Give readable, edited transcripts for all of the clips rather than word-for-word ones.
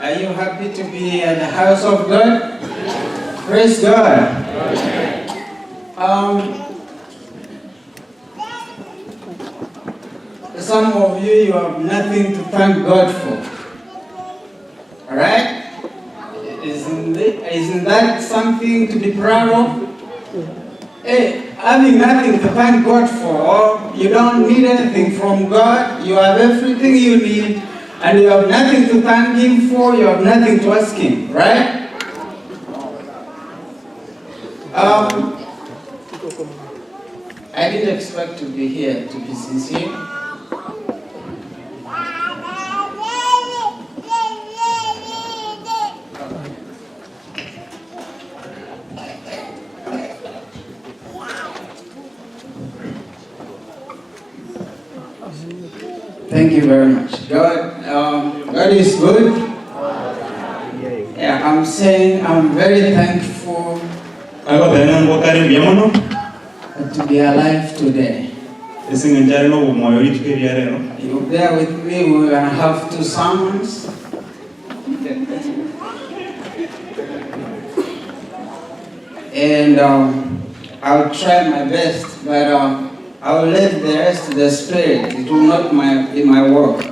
Are you happy to be at the house of God? Praise God. Some of you have nothing to thank God for. Alright? Isn't that something to be proud of? Hey, having nothing to thank God for, or you don't need anything from God, you have everything you need, and you have nothing to thank Him for, you have nothing to ask Him, right? I didn't expect to be here, to be sincere. Thank you very much. God is good. Yeah, I'm saying I'm very thankful to be alive today. You bear with me, we're going to have 2 sermons. And I'll try my best, but I will let the rest of the Spirit. It will not be my work.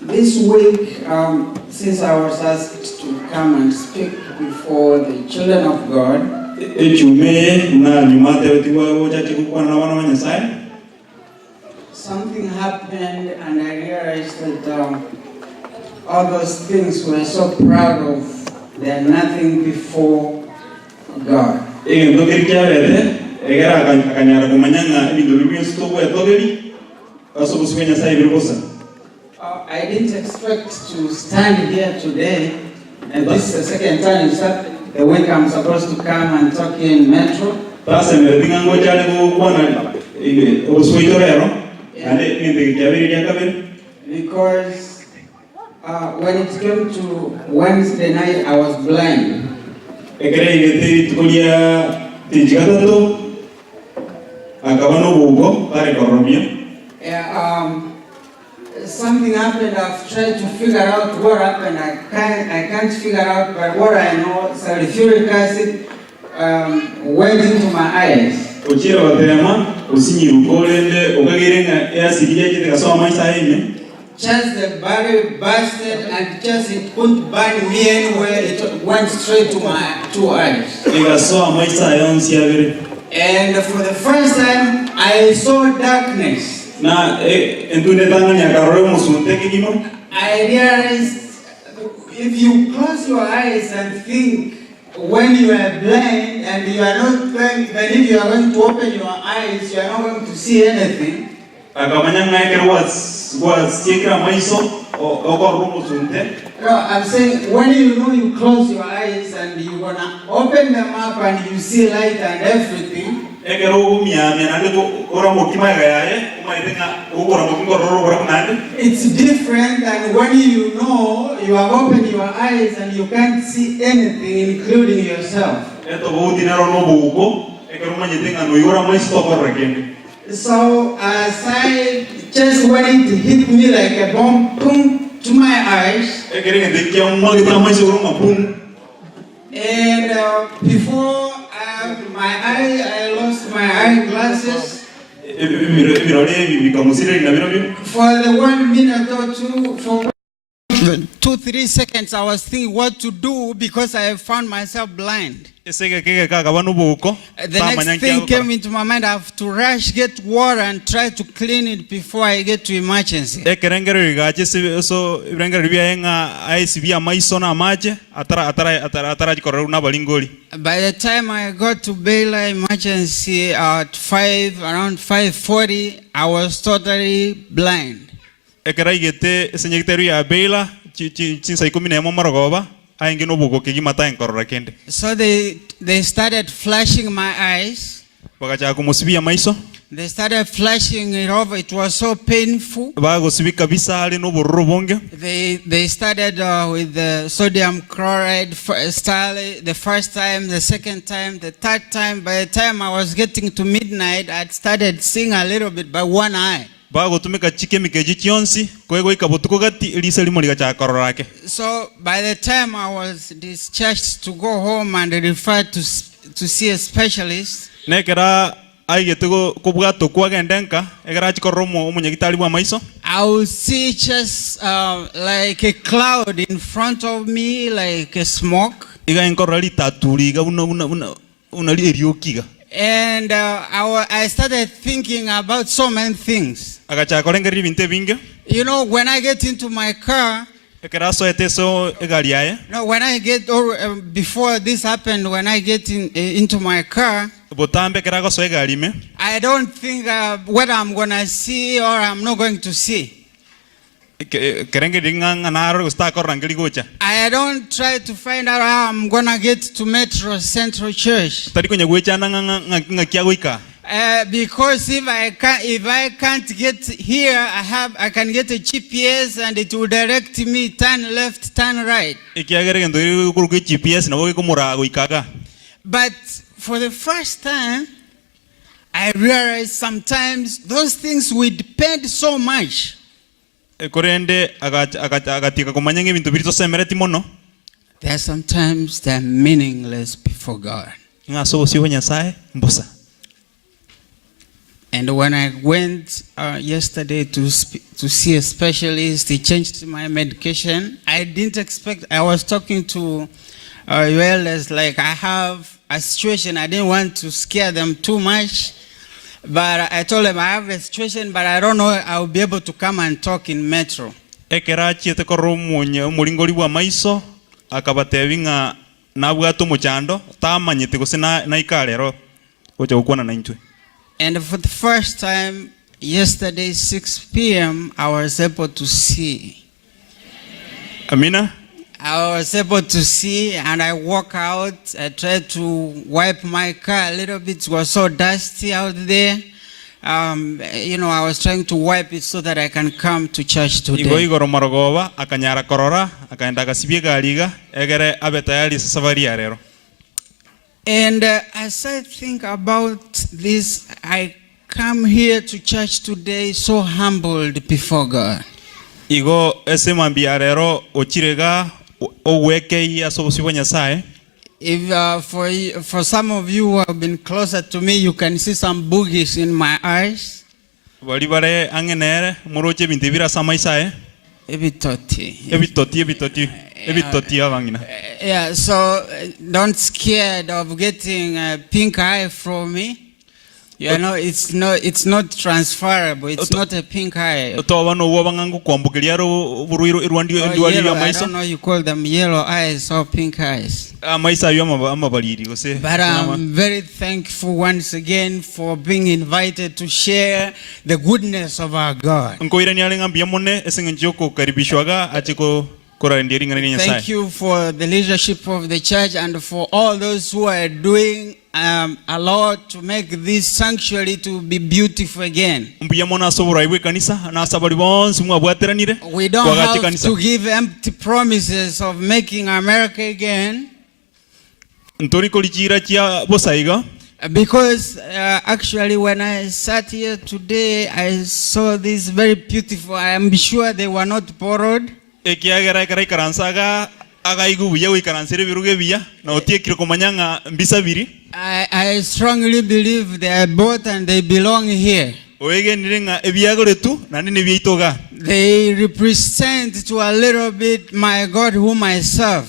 This week, since I was asked to come and speak before the children of God, something happened and I realized that all those things we're so proud of, they're nothing before God. I didn't expect to stand here today, and this is the second time the week I'm supposed to come and talk in Metro. Because when it came to Wednesday night, I was blind. Something happened. I've tried to figure out what happened. I can't figure out, but what I know, sulfuric acid went into my eyes. Just the barrel busted and just it couldn't burn me anywhere. It went straight to my 2 eyes. And for the first time, I saw darkness. I realized if you close your eyes and think when you are blind and you are not going, even if you are going to open your eyes, you are not going to see anything. No, I'm saying when you know you close your eyes and you're gonna open them up and you see light and everything. It's different than when you know you have opened your eyes and you can't see anything, including yourself. So as I just when it hit me like a bomb, boom, to my eyes. And before I lost my eyeglasses. For the 1 minute or 2, for 2-3 seconds, I was thinking what to do because I found myself blind. The next thing came into my mind, I have to rush, get water and try to clean it before I get to emergency. By the time I got to Baylor emergency at around 5:40, I was totally blind. So they started flashing my eyes. They started flashing it over. It was so painful. They started with the sodium chloride the first time, the second time, the third time. By the time I was getting to midnight, I started seeing a little bit by one eye. So by the time I was discharged to go home and referred to see a specialist, I would see just like a cloud in front of me, like a smoke. And I started thinking about so many things. You know, when I get into my car, no, when I get, or before this happened, when I get into my car, I don't think what I'm going to see or I'm not going to see. I don't try to find out how I'm going to get to Metro Central Church. Because if I can't get here, I can get a GPS and it will direct me turn left, turn right. But for the first time, I realized sometimes those things will depend so much. There are sometimes they're meaningless before God. And when I went yesterday to see a specialist, he changed my medication. I didn't expect. I was talking to your elders, like I have a situation. I didn't want to scare them too much, but I told them I have a situation, but I don't know I'll be able to come and talk in Metro. And for the first time, yesterday, 6 p.m., I was able to see. Amina? I was able to see, and I walk out. I tried to wipe my car a little bit. It was so dusty out there. You know, I was trying to wipe it so that I can come to church today. And as I think about this, I come here to church today so humbled before God. If for some of you who have been closer to me, you can see some boogies in my eyes. Yeah, so don't scared of getting a pink eye from me. You know, it's not transferable. It's not a pink eye. I don't know, you call them yellow eyes or pink eyes. But I'm very thankful once again for being invited to share the goodness of our God. Thank you for the leadership of the church and for all those who are doing a lot to make this sanctuary to be beautiful again. We don't have to give empty promises of making America again. Because actually when I sat here today, I saw this very beautiful. I am sure they were not borrowed. I strongly believe they are bought and they belong here. They represent to a little bit my God whom I serve.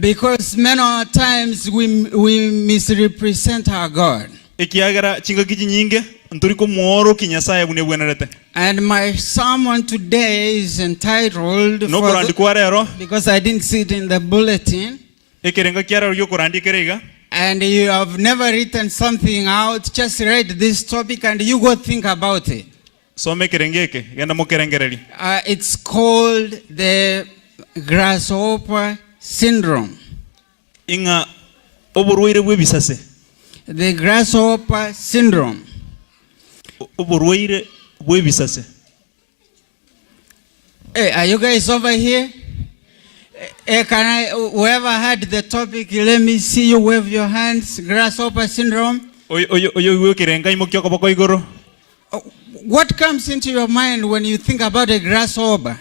Because many times we misrepresent our God. And my sermon today is entitled, because I didn't see it in the bulletin, and you have never written something out, just read this topic and you go think about it. It's called the grasshopper syndrome. The grasshopper syndrome. Hey, are you guys over here? Whoever had the topic, let me see you wave your hands. Grasshopper syndrome. What comes into your mind when you think about a grasshopper?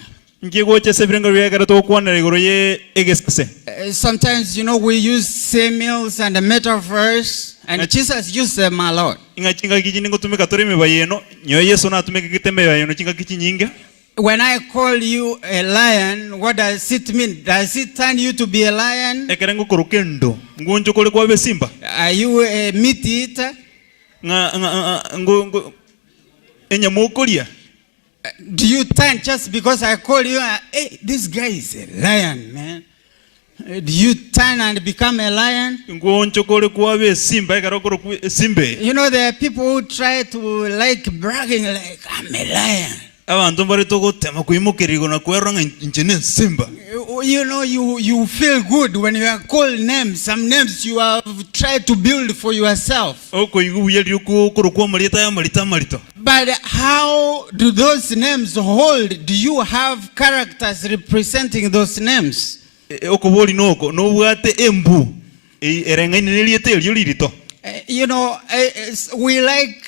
Sometimes, we use similes and metaphors, and Jesus used them a lot. When I call you a lion, what does it mean? Does it turn you to be a lion? Are you a meat eater? Do you turn just because I call you, hey, this guy is a lion, man? Do you turn and become a lion? There are people who try to bragging like, I'm a lion. You feel good when you are called names. Some names you have tried to build for yourself. But how do those names hold? Do you have characters representing those names? We like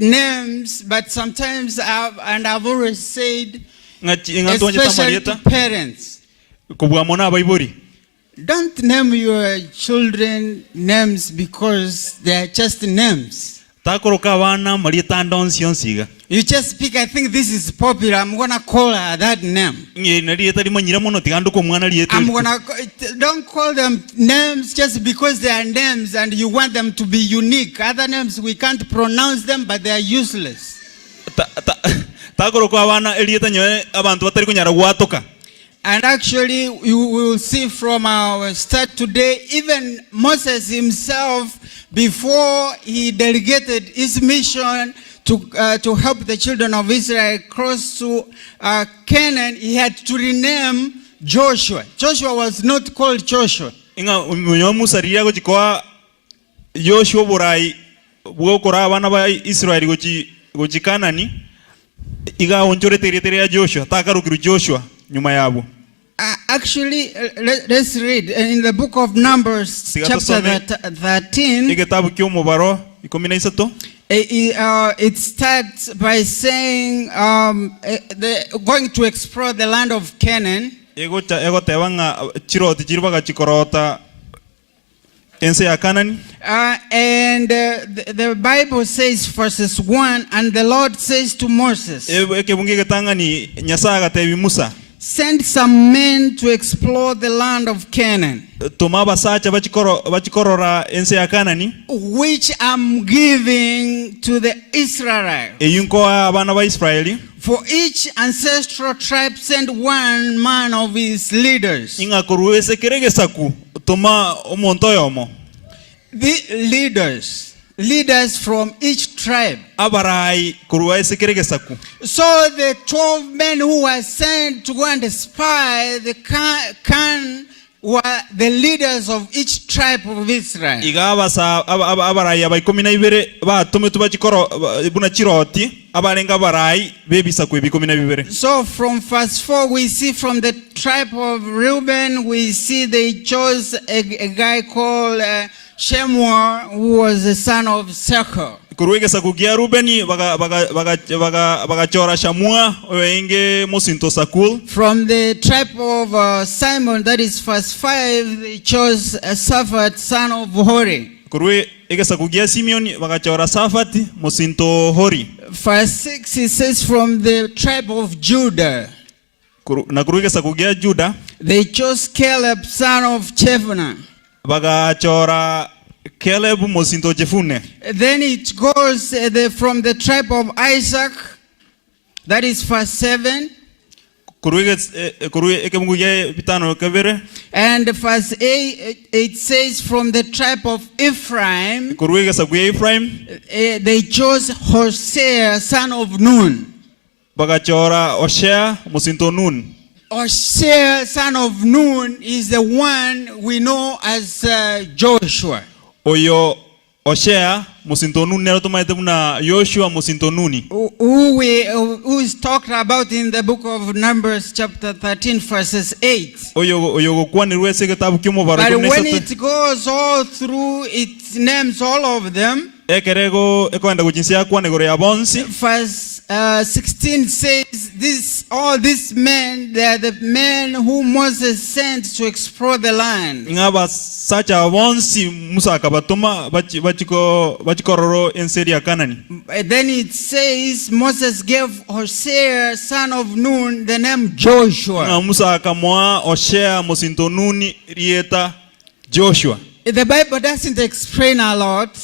names, but sometimes I've always said, especially to parents, don't name your children names because they are just names. You just pick, I think this is popular, I'm going to call her that name. Don't call them names just because they are names and you want them to be unique. Other names, we can't pronounce them, but they are useless. And actually, you will see from our start today, even Moses himself, before he delegated his mission to help the children of Israel cross to Canaan, he had to rename Joshua. Joshua was not called Joshua. Actually, let's read in the book of Numbers, chapter 13. It starts by saying they're going to explore the land of Canaan. And the Bible says, verses 1, and the Lord says to Moses, send some men to explore the land of Canaan, which I'm giving to the Israelites. For each ancestral tribe send one man of his leaders. The leaders from each tribe. So the 12 men who were sent to go and spy the Canaan were the leaders of each tribe of Israel. So from verse 4 we see from the tribe of Reuben, we see they chose a guy called Shemuel, who was the son of Sechor. From the tribe of Simon, that is verse 5, they chose Saphat, son of Hori. Verse 6, it says from the tribe of Judah, they chose Caleb, son of Jephunneh. Then it goes from the tribe of Isaac, that is verse 7. And verse 8, it says from the tribe of Ephraim, they chose Hosea, son of Nun. Hosea, son of Nun, is the one we know as Joshua. Oshea musintonuni nero tumaite muna Yoshua musintonuni. Who is talked about in the book of Numbers chapter 13 verses 8. Oyo ruese kitabu kimo But when it goes all through, it names all of them. Ekerego ekoenda kuchinsia kwa negoro ya bonsi. Verse 16 says, all these men, they are the men who Moses sent to explore the land. Ngaba sacha bonsi Musa kabatuma bachikororo enseri ya Kanani. Then it says Moses gave Hosea son of Nun the name Joshua. Musa akamwa Hosea musintonuni rieta Joshua. The Bible doesn't explain a lot.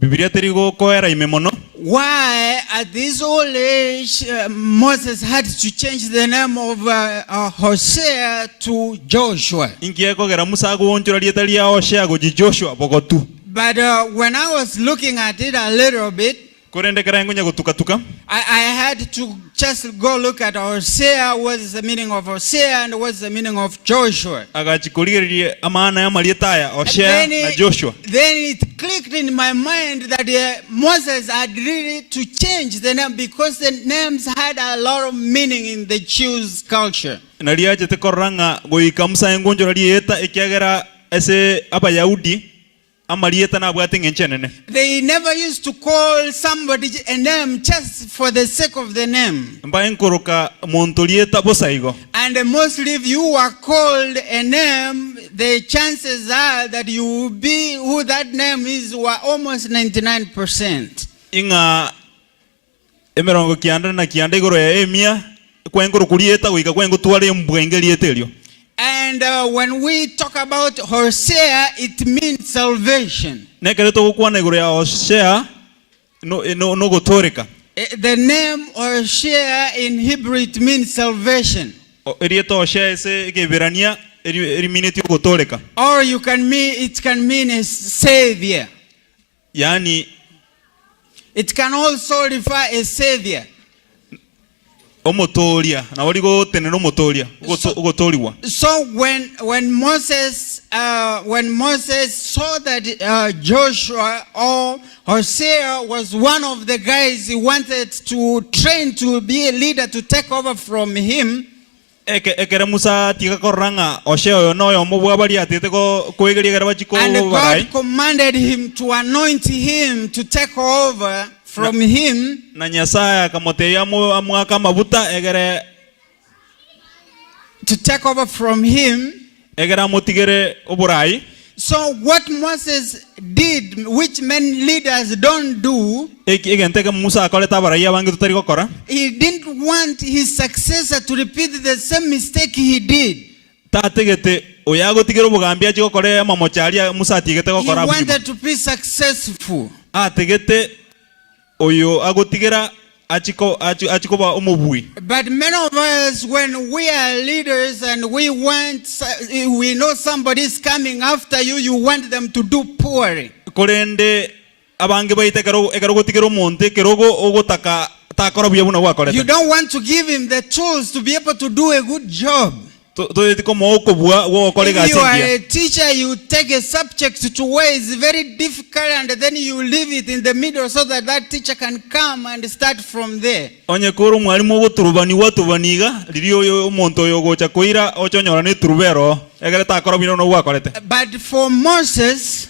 Biblia terigo koera imemono. Why at this old age Moses had to change the name of Hosea to Joshua. But when I was looking at it a little bit, I had to just go look at Hosea, what is the meaning of Hosea and what's the meaning of Joshua. Then it clicked in my mind that Moses had really to change the name because the names had a lot of meaning in the Jews' culture. They never used to call somebody a name just for the sake of the name. And mostly if you are called a name, the chances are that you will be who that name is were almost 99%. Inga emerongo kianda na kianda igoro ya emia kwengoro kulieta wika kwengo tuwale mbwengeli etelio. And when we talk about Hosea, it means salvation. The name Hosea in Hebrew, it means salvation. Or you can mean, it can mean a savior. Yani, it can also refer a savior. So when Moses saw that Joshua or Hosea was one of the guys he wanted to train to be a leader to take over from him, and God commanded him to anoint him to take over from him, to take over from him. So what Moses did, which many leaders don't do, he didn't want his successor to repeat the same mistake he did. He wanted to be successful. But many of us, when we are leaders and we know somebody is coming after you, you want them to do poorly. You don't want to give him the tools to be able to do a good job. If you are a teacher, you take a subject to where it's very difficult and then you leave it in the middle so that that teacher can come and start from there. But for Moses,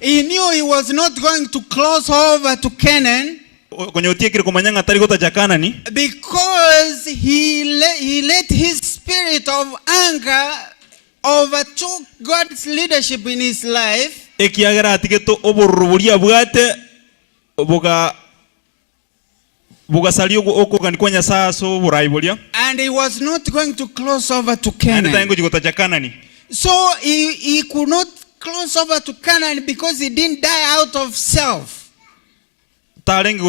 he knew he was not going to cross over to Canaan because he let his spirit of anger overtook God's leadership in his life. And he was not going to cross over to Canaan. So he could not cross over to Canaan because he didn't die out of self. He didn't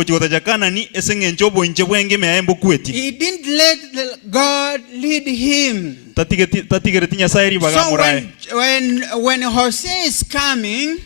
let God lead him. So when Hosea is coming,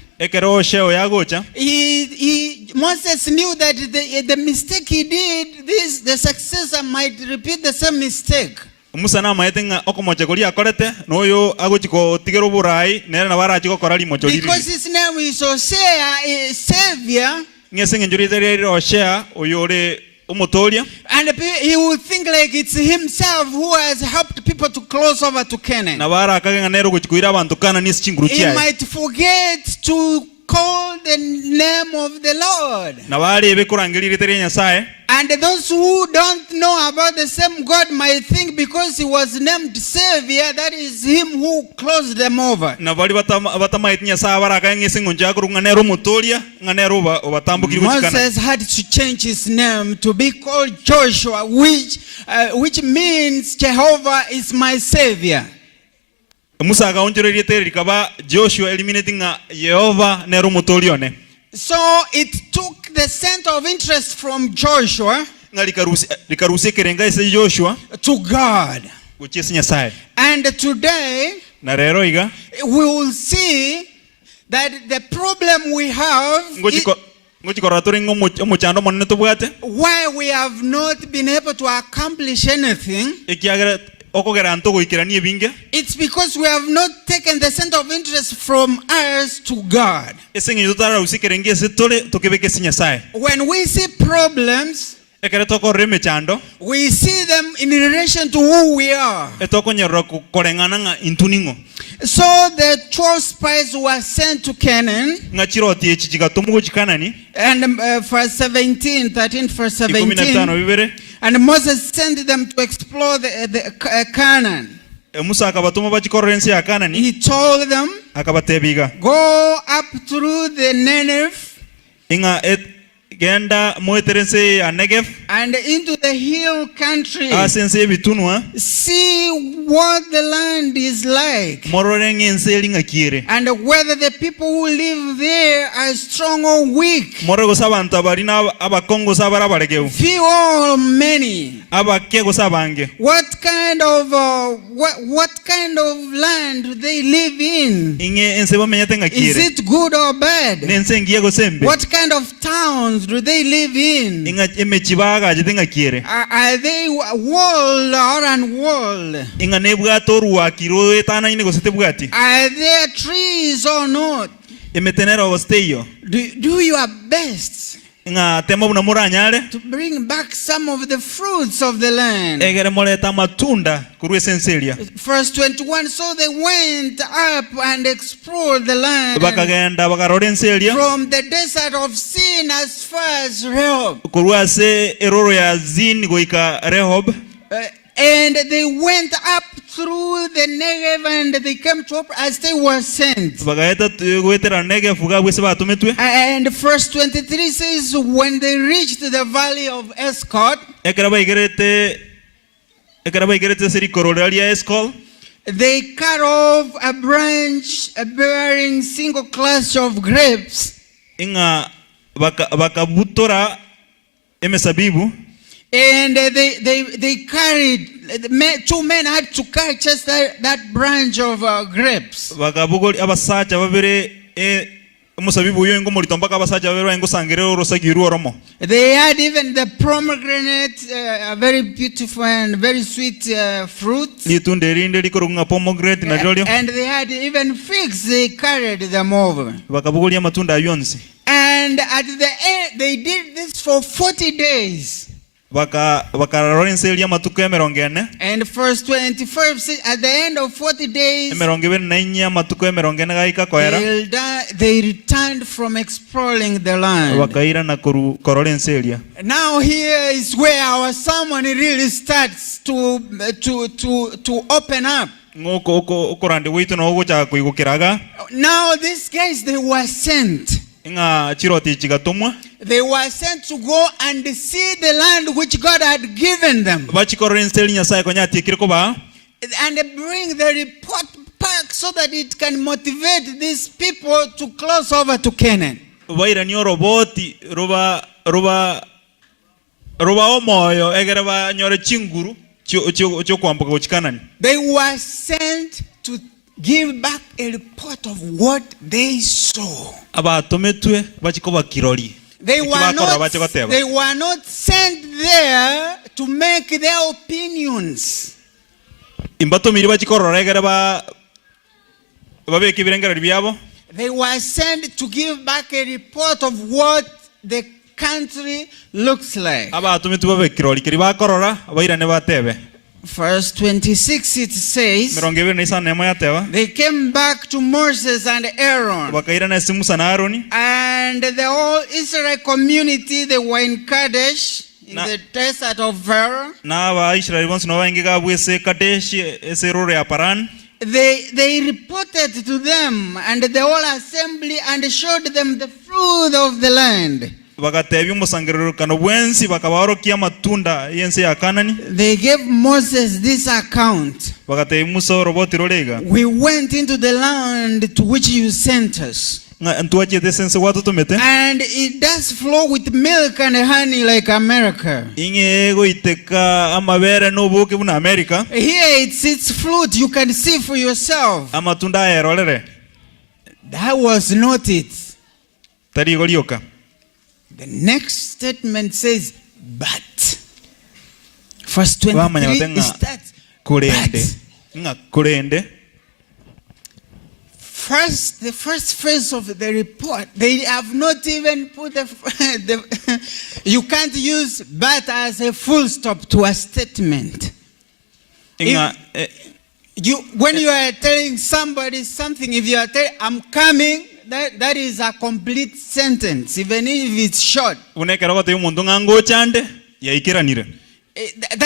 Moses knew that the mistake he did, the successor might repeat the same mistake. Musa na maetenga okomochegori akorete noyo agochiko tigero burai nere na bara chiko korali mochori. Because his name is Hosea, is Savior. Ngese ngenjuri zeri Hosea oyore umotoria. And he would think like it's himself who has helped people to cross over to Canaan. Na bara akagenga nero gochikuira abantu kana nisi chinguru He might forget to call the name of the Lord. Na bari ebekurangirire tere Nyasaye. And those who don't know about the same God might think because he was named Savior, that is him who closed them over. Na bari batama itinya sa bara akagenga ngonja kurunga nero motoria nganero batambukiri gochikana. Moses had to change his name to be called Joshua, which means Jehovah is my Savior. Musa akaonjoreri tere rikaba Joshua eliminating Jehovah nero motorione. So it took the center of interest from Joshua to God. And today we will see that the problem we have why we have not been able to accomplish anything. It's because we have not taken the center of interest from us to God. When we see problems, we see them in relation to who we are. So the 12 spies were sent to Canaan. And verse 17, 13 verse 17. And Moses sent them to explore the Canaan. He told them, go up through the Negev and into the hill country. See what the land is like, and whether the people who live there are strong or weak, few or many. What kind of land do they live in? Is it good or bad? What kind of towns do they live in? Are they walled or unwalled? Are there trees or not? Do your best to bring back some of the fruits of the land. Verse 21, so they went up and explored the land from the desert of Sin as far as Rehob. And they went up through the Negev and they came to Ophrah as they were sent. And verse 23 says, when they reached the valley of Escott, they cut off a branch bearing single clutch of grapes. And they carried, two men had to carry just that branch of grapes. They had even the pomegranate, a very beautiful and very sweet fruit. And they had even figs, they carried them over. And at the end, they did this for 40 days. And verse 25 says, at the end of 40 days, they returned from exploring the land. Now here is where our sermon really starts to open up. Now these guys, they were sent. They were sent to go and see the land which God had given them. And bring the report back so that it can motivate these people to cross over to Canaan. They were sent to give back a report of what they saw. They were not sent there to make their opinions. imbatumiri bachikororogere babeka ibirengero byabo. They were sent to give back a report of what the country looks like. Abatumitu babekirori kiri bakorora abairane batebe. Verse 26 it says, they came back to Moses and Aaron, and the whole Israel community, they were in Kadesh, in the desert of Ver. They reported to them and the whole assembly and showed them the fruit of the land. They gave Moses this account. We went into the land to which you sent us, and it does flow with milk and honey like America. Here it's its fruit, you can see for yourself. That was not it. The next statement says, but. Verse 23 is that. But. First, the first phase of the report, they have not even put you can't use but as a full stop to a statement. When you are telling somebody something, if you are telling, I'm coming, that is a complete sentence, even if it's short. That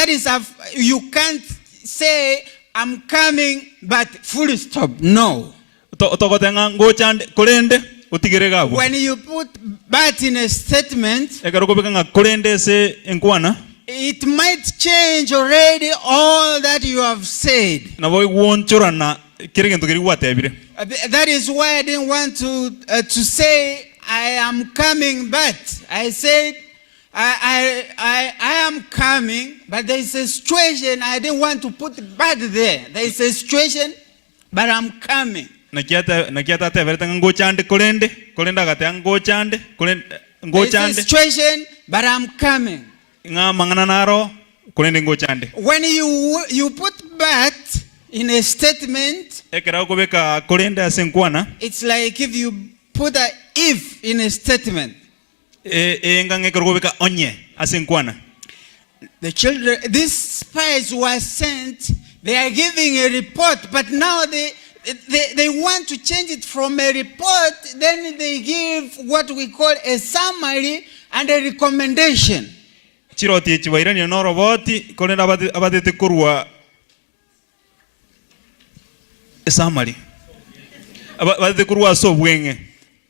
is you can't say, I'm coming, but full stop. No. When you put but in a statement, it might change already all that you have said. That is why I didn't want to say I am coming, but I said I am coming, but there is a situation. I didn't want to put but there. There is a situation, but I'm coming. There is a situation, but I'm coming. When you put but in a statement, it's like if you put a if in a statement. The children, these spies were sent, they are giving a report, but now they want to change it from a report, then they give what we call a summary and a recommendation. Summary.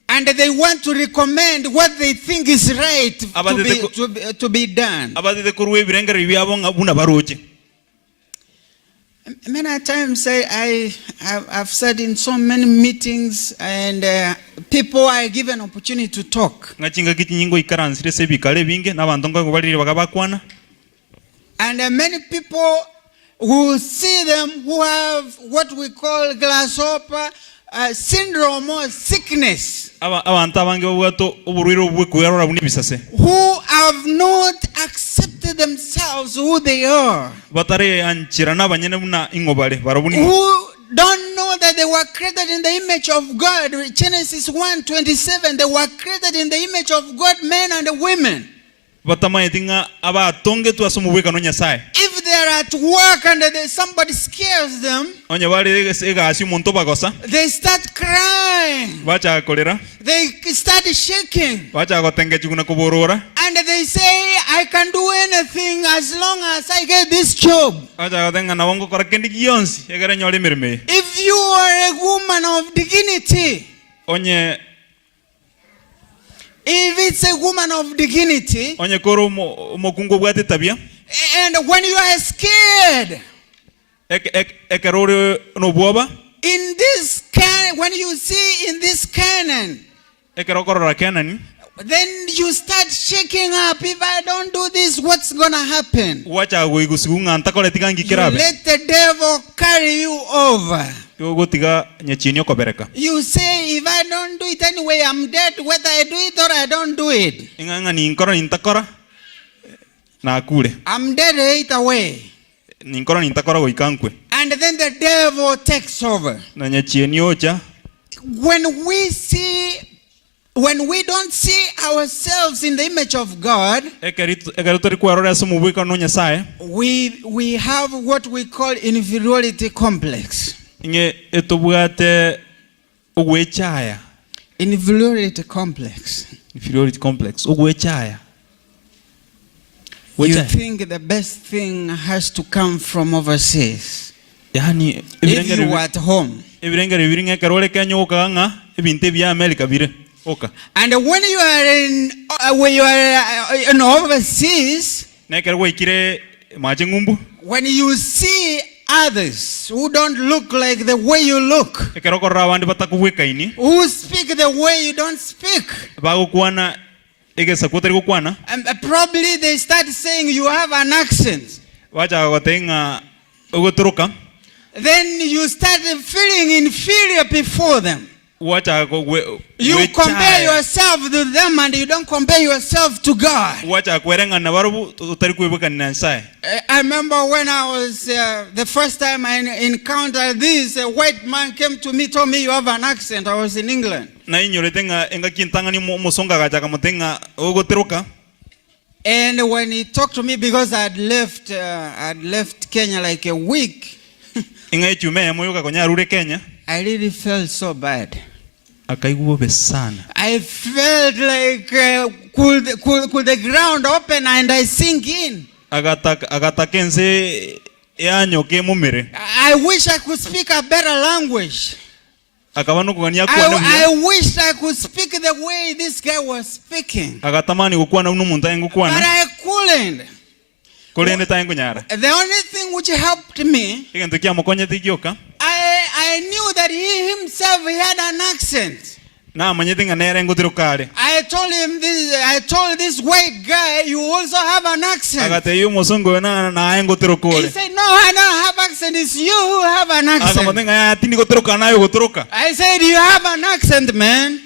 And they want to recommend what they think is right to be done. Many times I've said in so many meetings, and people are given opportunity to talk. And many people will see them who have what we call grasshopper syndrome or sickness, who have not accepted themselves who they are, who don't know that they were created in the image of God. Genesis 1:27, they were created in the image of God, men and women. If they're at work and somebody scares them, they start crying. They start shaking. And they say, I can do anything as long as I get this job. If you are a woman of dignity, if it's a woman of dignity, and when you are scared, in this when you see in this Canaan, then you start shaking up. If I don't do this, what's gonna happen? You let the devil carry you over. You say, if I don't do it anyway, I'm dead, whether I do it or I don't do it. I'm dead either way. And And then the devil takes over. When we don't see ourselves in the image of God, we have what we call inferiority complex. Inferiority complex. You think the best thing has to come from overseas. If you were at home. And when you are in overseas, when you see others who don't look like the way you look, who speak the way you don't speak, and probably they start saying you have an accent. Then you start feeling inferior before them. You compare yourself to them and you don't compare yourself to God. I remember when I was, the first time I encountered this, a white man came to me, told me you have an accent. I was in England. And when he talked to me, because I'd left Kenya like a week, I really felt so bad. I felt like could the ground open and I sink in. I wish I could speak a better language. I wish I could speak the way this guy was speaking. But I couldn't. The only thing which helped me, I knew that he himself had an accent. I told this white guy, you also have an accent. He said, no, I don't have accent. It's you who have an accent. I said, you have an accent, man.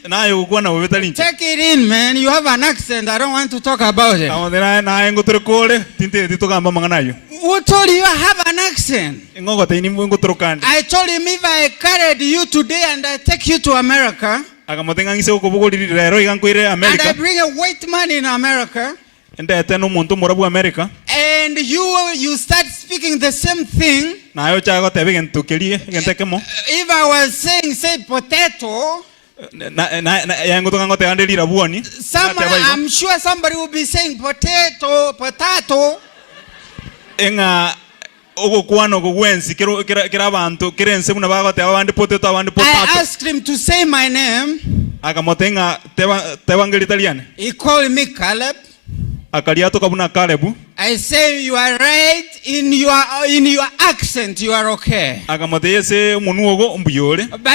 Take it in, man. You have an accent. I don't want to talk about it. Who told you I have an accent? I told him, if I carried you today and I take you to America, and I bring a white man in America, and you start speaking the same thing. If I was saying, say, potato, I'm sure somebody will be saying potato. I asked him to say my name. He called me Caleb. I say, you are right in your accent, you are okay. But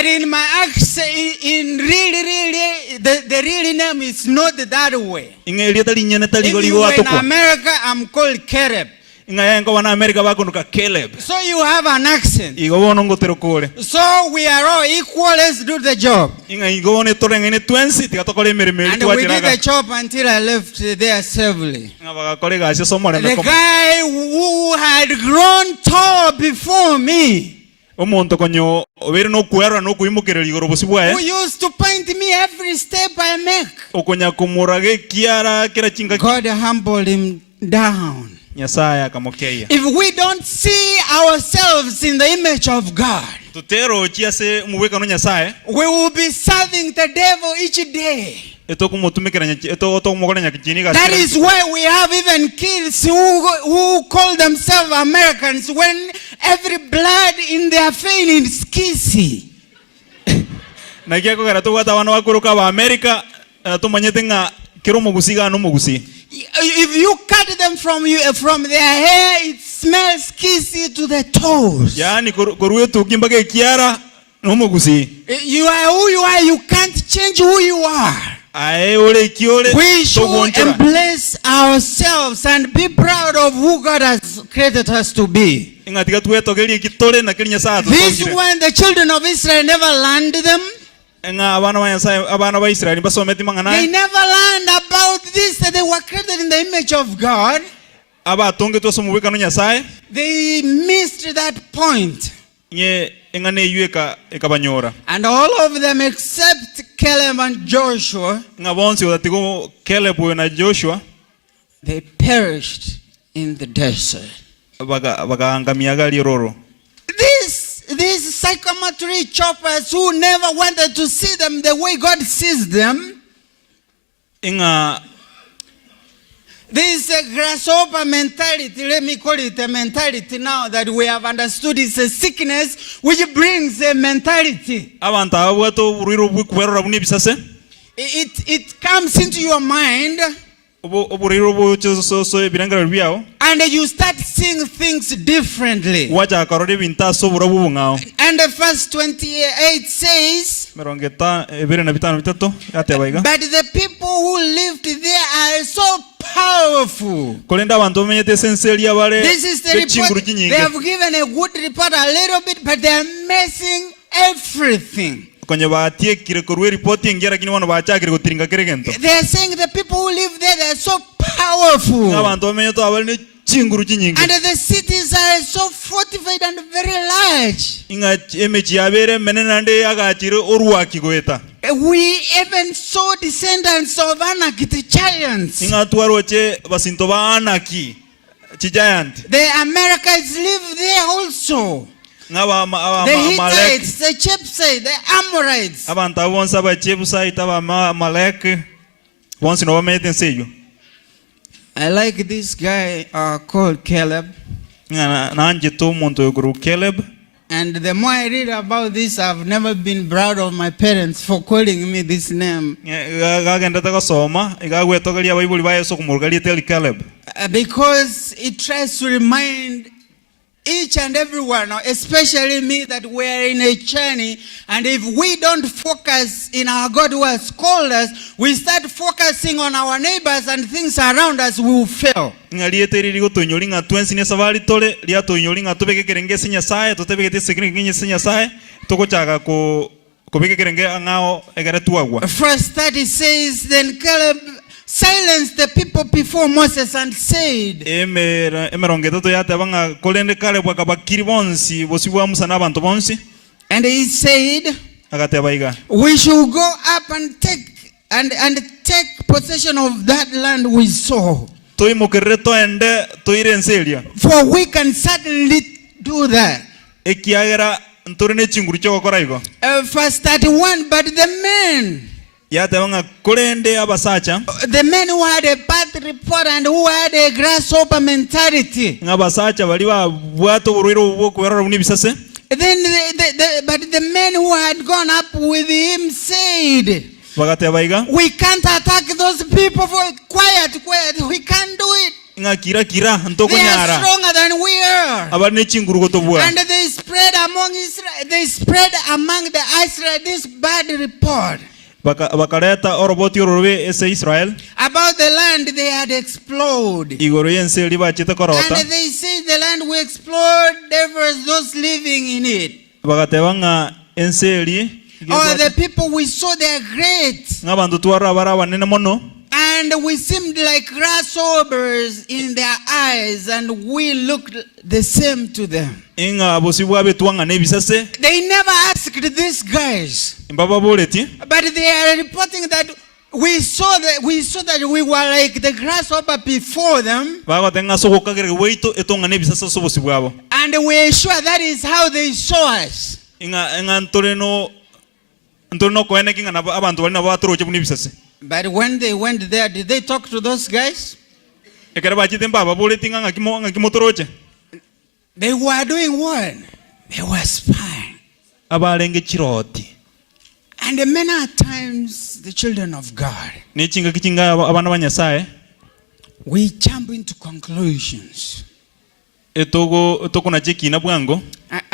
in my accent, in really, the real name is not that way. If you were in America, I'm called Caleb. So you have an accent. So we are all equal. Let's do the job. And we did the job until I left there safely. The guy who had grown tall before me, who used to point me every step I make, God humbled him down. If we don't see ourselves in the image of God, we will be serving the devil each day. That is why we have even kids who call themselves Americans when every blood in their vein is kissy. If you cut them from their hair, it smells kissy to the toes. You are who you are. You can't change who you are. We should embrace ourselves and be proud of who God has created us to be. This one, the children of Israel never learned them. They never learned about this, that they were created in the image of God. abatongetwe ase omubwekano nyasaye they missed that point. nye engane yueka ekabanyora And all of them except Caleb and Joshua, nga bonsi odatigo Caleb na Joshua, they perished in the desert. bagaangamiaga liroro. These sycamore tree choppers who never wanted to see them the way God sees them, Inga this grasshopper mentality, let me call it a mentality now that we have understood, it's a sickness which brings a mentality. abantu abwato buriro bukwerora buni bisase It comes into your mind oburiro buchoso ebirangara byao and you start seeing things differently. wacha akarore bintaso burabu bungao. And verse 28 says, merongeta ebere na bitano bitato yatebaiga but the people who lived there are so powerful. kolenda abantu menyete senselia bare This is the report. They have given a good report a little bit, but they are missing everything. konye batie kire korwe report ngera kini wana bachakire gotiringa keregento. They are saying the people who live there, they are so powerful. abantu menyeto abale chinguru chinyinga And the cities are so fortified and very large. inga emechi abere menenande agachire oruaki goeta. We even saw descendants of Anak, the giants. Inga tuaroche basinto ba Anaki chi giant. The Americans live there also. The Hittites, the Jebusites, the Amorites. Abantu bonsa ba Jebusites aba Malek bonsi no bamete nseyo. I like this guy called Caleb. Nanje to muntu yoguru Caleb. And the more I read about this, I've never been proud of my parents for calling me this name. Because it tries to remind each and everyone, especially me, that we are in a journey, and if we don't focus in our God who has called us, we start focusing on our neighbors and things around us, we will fail. Verse 30 says, then Caleb silenced the people before Moses and said, and he said, we should go up and take possession of that land we saw, for we can certainly do that. Verse 31, but the men who had a bad report and who had a grasshopper mentality, then but the men who had gone up with him said, we can't attack those people for quiet, we can't do it. They are stronger than we are. And they spread among the Israel this bad report about the land they had explored. And they said the land we explored, there was those living in it. Or the people we saw, they are great. And we seemed like grasshoppers in their eyes, and we looked the same to them. They never asked these guys, but they are reporting that we saw that we were like the grasshopper before them, and we are sure that is how they saw us. But when they went there, did they talk to those guys? They were doing what? They were spying. And many times, the children of God, we jump into conclusions. I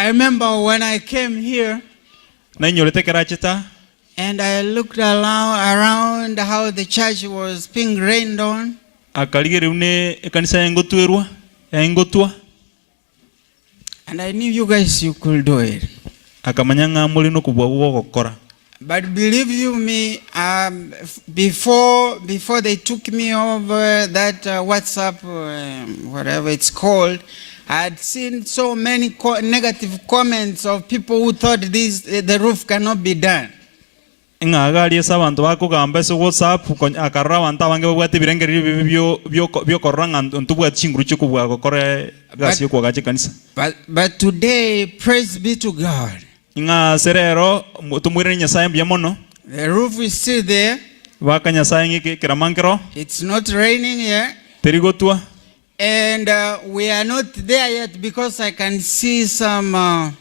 remember when I came here, and I looked around how the church was being rained on. And I knew you guys, you could do it. But believe you me, before they took me over that WhatsApp, whatever it's called, I had seen so many negative comments of people who thought the roof cannot be done. Ngagari sabantu bakugamba so WhatsApp akarra abantu abange bwate birengeri byo koranga ntubwa chinguru cyukubwa gukora gasi yo kwagaje kanisa. But today, praise be to God. Nga serero tumwire nyasaye mbyamono. The roof is still there. Baka nyasaye ngike kiramankero. It's not raining here. Terigotwa. And we are not there yet because I can see some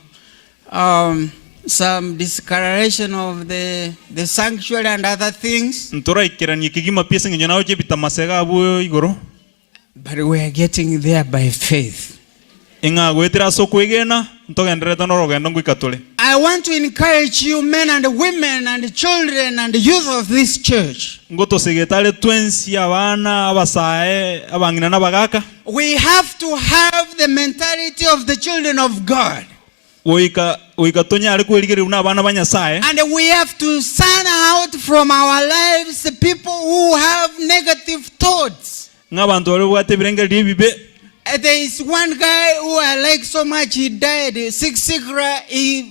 discoloration of the sanctuary and other things. But we are getting there by faith. I want to encourage you, men and women and children and youth of this church. We have to have the mentality of the children of God. And we have to stand out from our lives the people who have negative thoughts. There is one guy who I like so much. He died, Sig Sigra.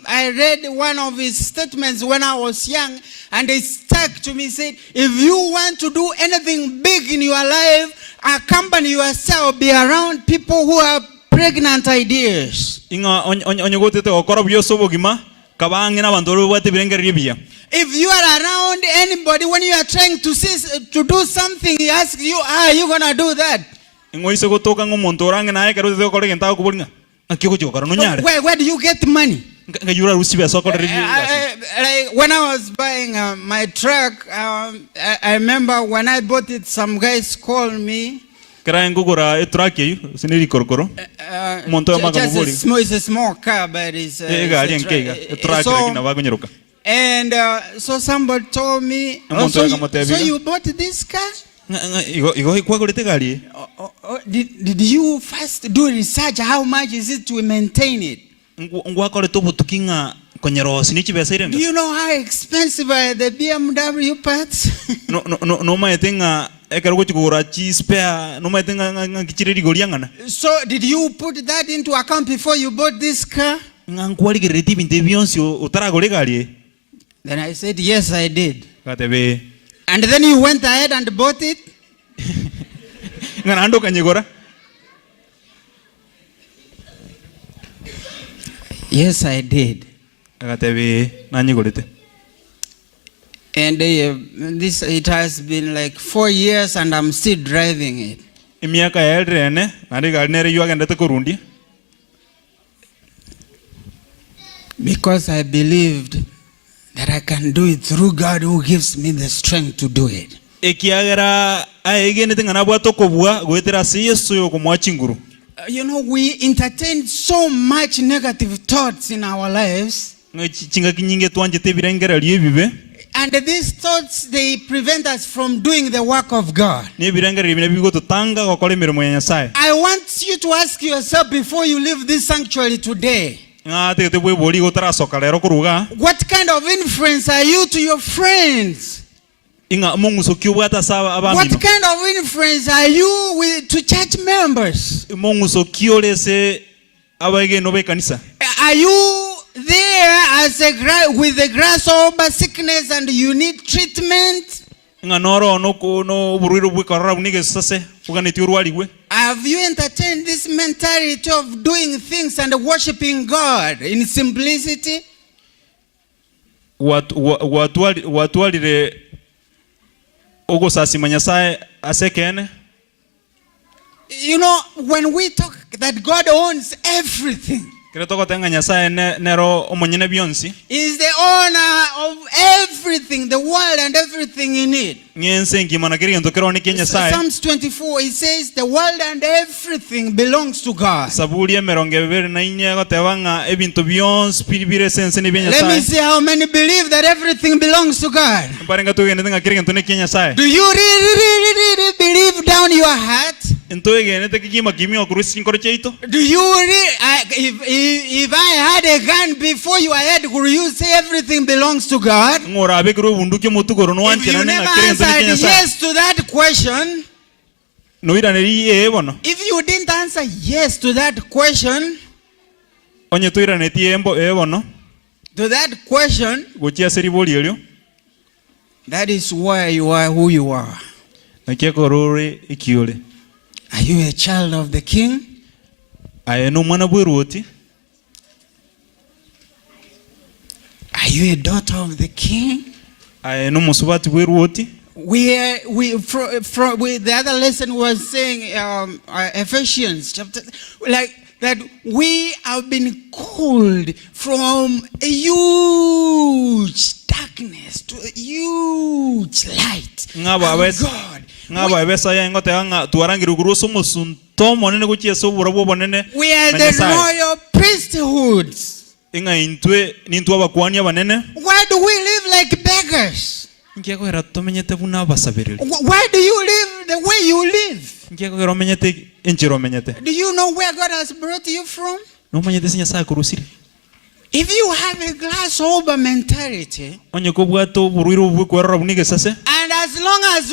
I read one of his statements when I was young, and it stuck to me. He said, if you want to do anything big in your life, accompany yourself, be around people who have pregnant ideas. If you are around anybody, when you are trying to do something, he asks you, are you going to do that? Where do you get money? Like when I was buying my truck, I remember when I bought it, some guys called me. It's a small car, but it's so somebody told me, so you bought this car? Did you first do research? How much is it to maintain it? Do you know how expensive are the BMW parts? So did you put that into account before you bought this car? Then I said, yes, I did. And then you went ahead and bought it? Yes, I did. And it has been like 4 years and I'm still driving it. Because I believed that I can do it through God who gives me the strength to do it. You know, we entertain so much negative thoughts in our lives. And these thoughts, they prevent us from doing the work of God. I want you to ask yourself before you leave this sanctuary today. What kind of influence are you to your friends? What kind of influence are you to church members? Are you there as with a grasshopper sickness and you need treatment? Have you entertained this mentality of doing things and worshiping God in simplicity? You know, when we talk that God owns everything, He is the owner of everything, the world and everything in it. Psalms 24, it says the world and everything belongs to God. Let me see how many believe that everything belongs to God. Do you really believe down your heart? Into egenete kigima kimio kurusi nkore cheito. Do you if I had a gun before your head, could you say everything belongs to God? Ngora abekro bunduke motugoro no If anche you na never ngakire ntoni answered Kenya. yes to that question, No ira neri ebono. if you didn't answer yes to that question, Onye to ira neti ebono. to that question, Gochia seri bolio. that is why you are who you are. Nakia korore ikiole. Are you a child of the King? Ayeno mwana bweruoti. Are you a daughter of the King? Ayeno musubati bweruoti. The other lesson was saying Ephesians chapter, like that we have been called from a huge darkness to a huge light of God. We are the royal priesthood. Why do we live like beggars? Why do you live the way you live? Do you know where God has brought you from? If you have a grasshopper mentality, and as long as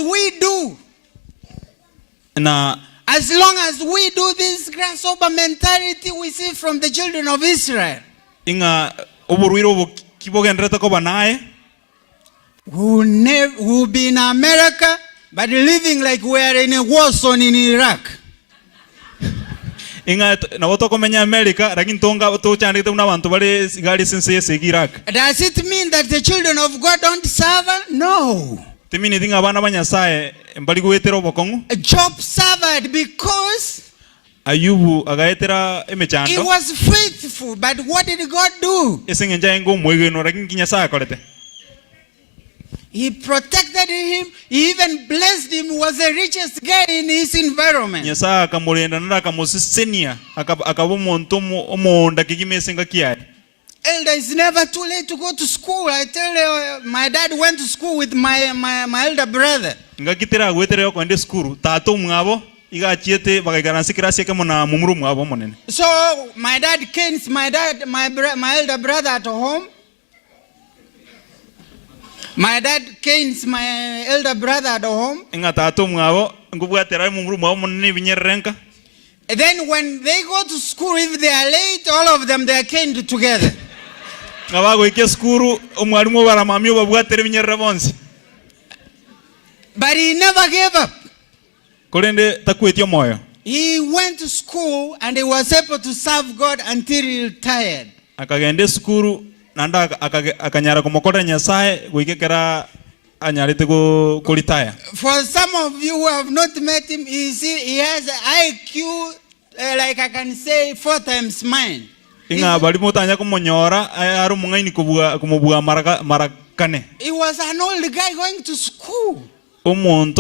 we do this grasshopper mentality, we see from the children of Israel. We'll be in America, but living like we are in a war zone in Iraq. Does it mean that the children of God don't serve? No. Job suffered because he was faithful. But what did God do? He protected him. He even blessed him. He was the richest guy in his environment. Elder, it's never too late to go to school. I tell you, my dad went to school with my elder brother. So my dad canes my elder brother at home. My dad canes my elder brother at home. And then when they go to school, if they are late, all of them, they are caned together. But he never gave up. He went to school and he was able to serve God until he retired. For some of you who have not met him, he has an IQ, like I can say, 4 times mine. He was an old guy going to school. Because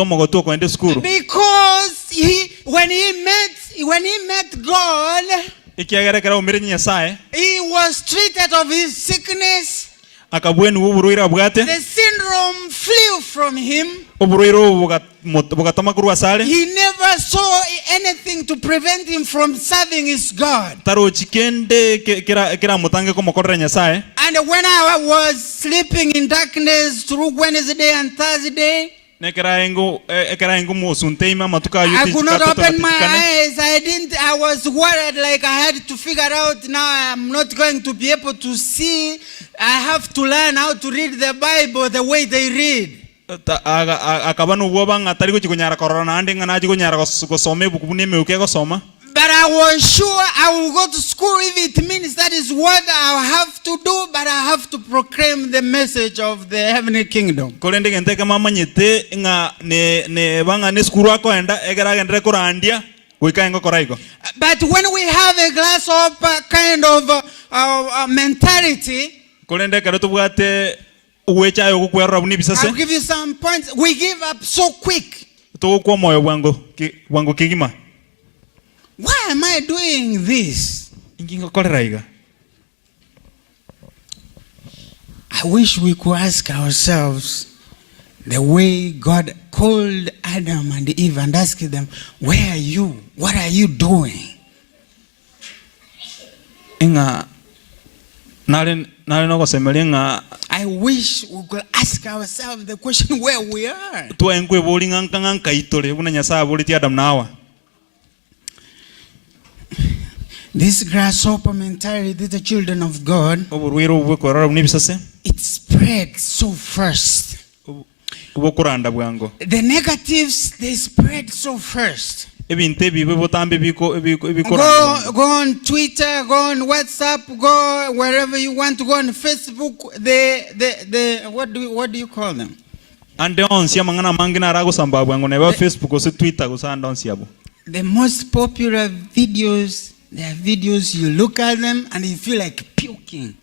when he met God, he was treated of his sickness. The syndrome flew from him. He never saw anything to prevent him from serving his God. And when I was sleeping in darkness through Wednesday and Thursday, I could not open my eyes. I was worried, like I had to figure out, now I'm not going to be able to see. I have to learn how to read the Bible the way they read. But I was sure I will go to school if it means that is what I have to do, but I have to proclaim the message of the heavenly kingdom. But when we have a glass of kind of mentality, I'll give you some points. We give up so quick. Why am I doing this? I wish we could ask ourselves the way God called Adam and Eve and asked them, where are you? What are you doing? Inga I wish we could ask ourselves the question where we are. This grasshopper mentality, the children of God, it spread so fast. The negatives, they spread so fast. Go on Twitter, go on WhatsApp, go wherever you want to go on Facebook. The what do you call them? The most popular videos, they are videos you look at them and you feel like puking.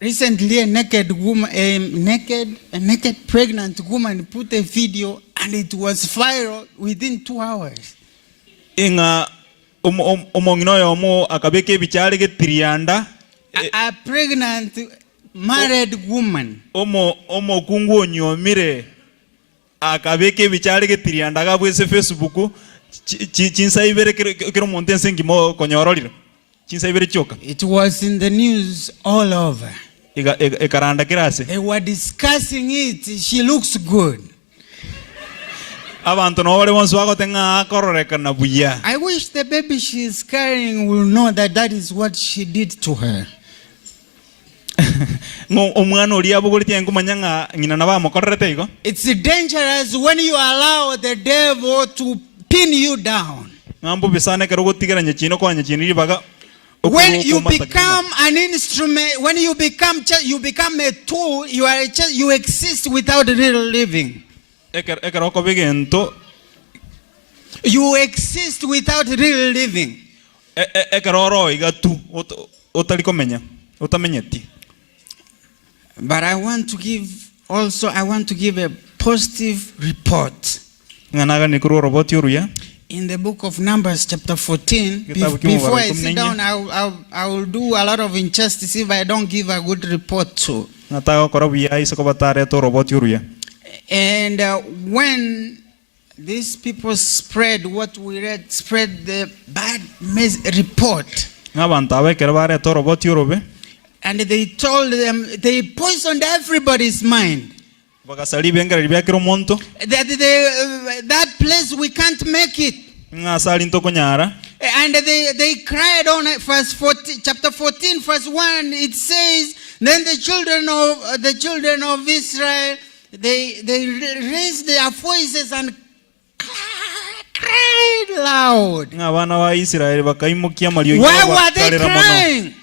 Recently, a naked pregnant woman put a video and it was viral within 2 hours. A pregnant married woman. It was in the news all over. They were discussing it. She looks good. I wish the baby she is carrying will know that that is what she did to her. It's dangerous when you allow the devil to pin you down. When you become an instrument, when you become a tool, you exist without real living. You exist without real living. But I want to give a positive report. In the book of Numbers chapter 14, before I sit down, I will do a lot of injustice if I don't give a good report too. And when these people spread what we read, spread the bad report. And they told them, they poisoned everybody's mind. That place we can't make it. And they cried on verse 14, chapter 14, verse 1. It says, then the children of Israel, they raised their voices and cried loud. Why were they crying?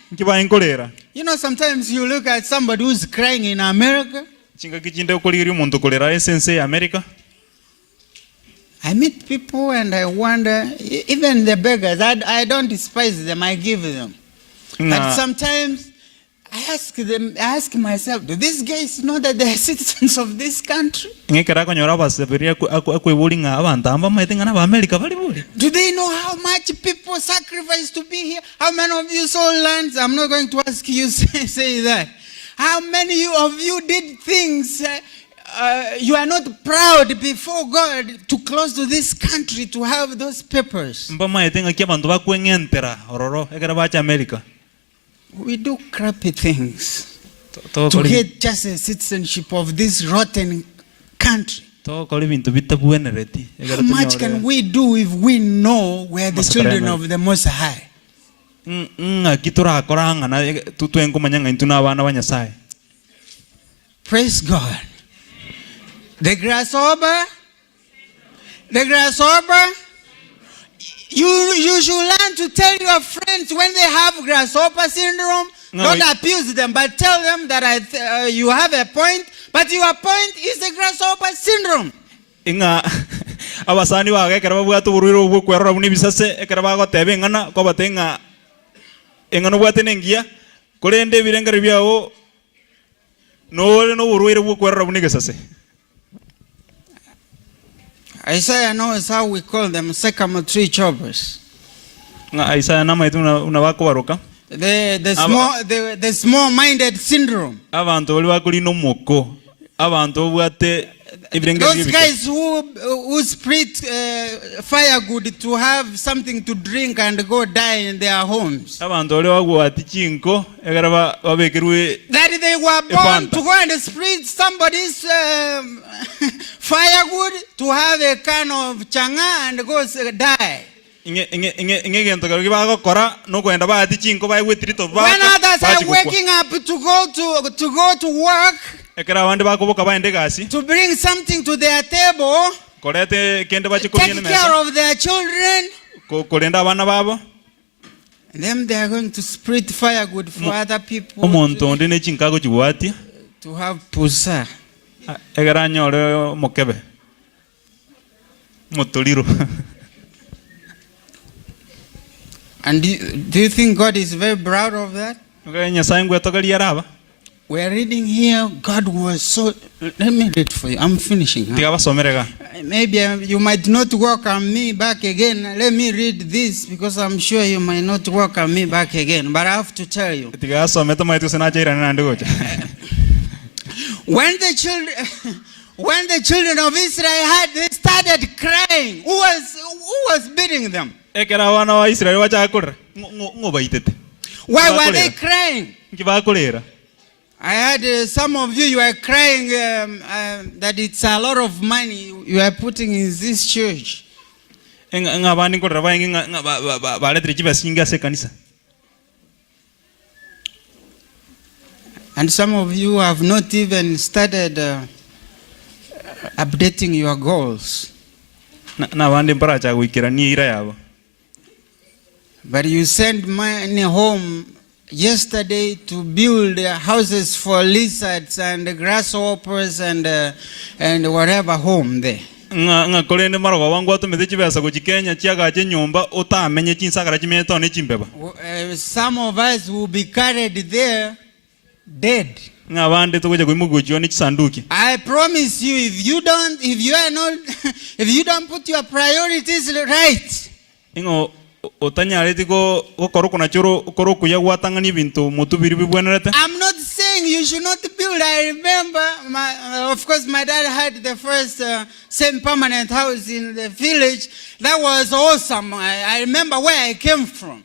You know, sometimes you look at somebody who's crying in America. I meet people and I wonder, even the beggars, I don't despise them, I give them. But sometimes I ask myself, do these guys know that they are citizens of this country? Do they know how much people sacrifice to be here? How many of you sold lands? I'm not going to ask you say that. How many of you did things you are not proud before God to close to this country to have those papers? We do crappy things to get just a citizenship of this rotten country. How much can we do if we know we are the children of the Most High? Praise God. The grasshopper, you should learn to tell your friends when they have grasshopper syndrome. Don't abuse them, but tell them that you have a point, but your point is the grasshopper syndrome. Abasani bagekera babwatu burwiro bwo kwerora buni bisase ekera bagotebe ngana ko batenga engano bwatene ngia kolende birengere byao no burwiro bwo kwerora buni gesase. Isaiah knows how we call them sycamore tree choppers. Isaiah nama itu unawako baroka. The small-minded syndrome. Those guys who split firewood to have something to drink and go die in their homes. That they were born to go and split somebody's firewood to have a can of changa and go die. When others are waking up to go to work, to bring something to their table, take care of their children, and then they are going to split firewood for other people to have pusa. And do you think God is very proud of that? We are reading here, God was so... Let me read for you. I'm finishing. Huh? Maybe you might not welcome me back again. Let me read this because I'm sure you might not welcome me back again. But I have to tell you. When the children of Israel they started crying, who was beating them? Why were they crying? I heard some of you are crying that it's a lot of money you are putting in this church. And some of you have not even started updating your goals. But you sent money home yesterday to build houses for lizards and grasshoppers and whatever home there. Some of us will be carried there dead. I promise you, if you don't put your priorities right, I'm not saying you should not build. I remember, of course, my dad had the first semi-permanent house in the village. That was awesome. I remember where I came from.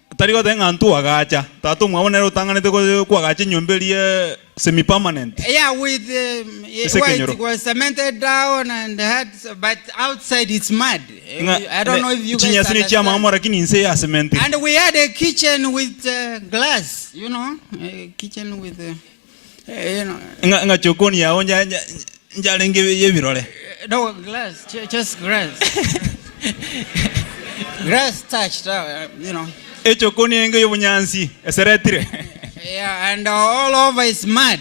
Semi-permanent. Yeah, with it was cemented down and but outside it's mud. I don't know if you guys understand. And we had a kitchen with glass, you know, a kitchen with, no, glass, just grass. Grass touched, you know. Yeah, and all over is mud.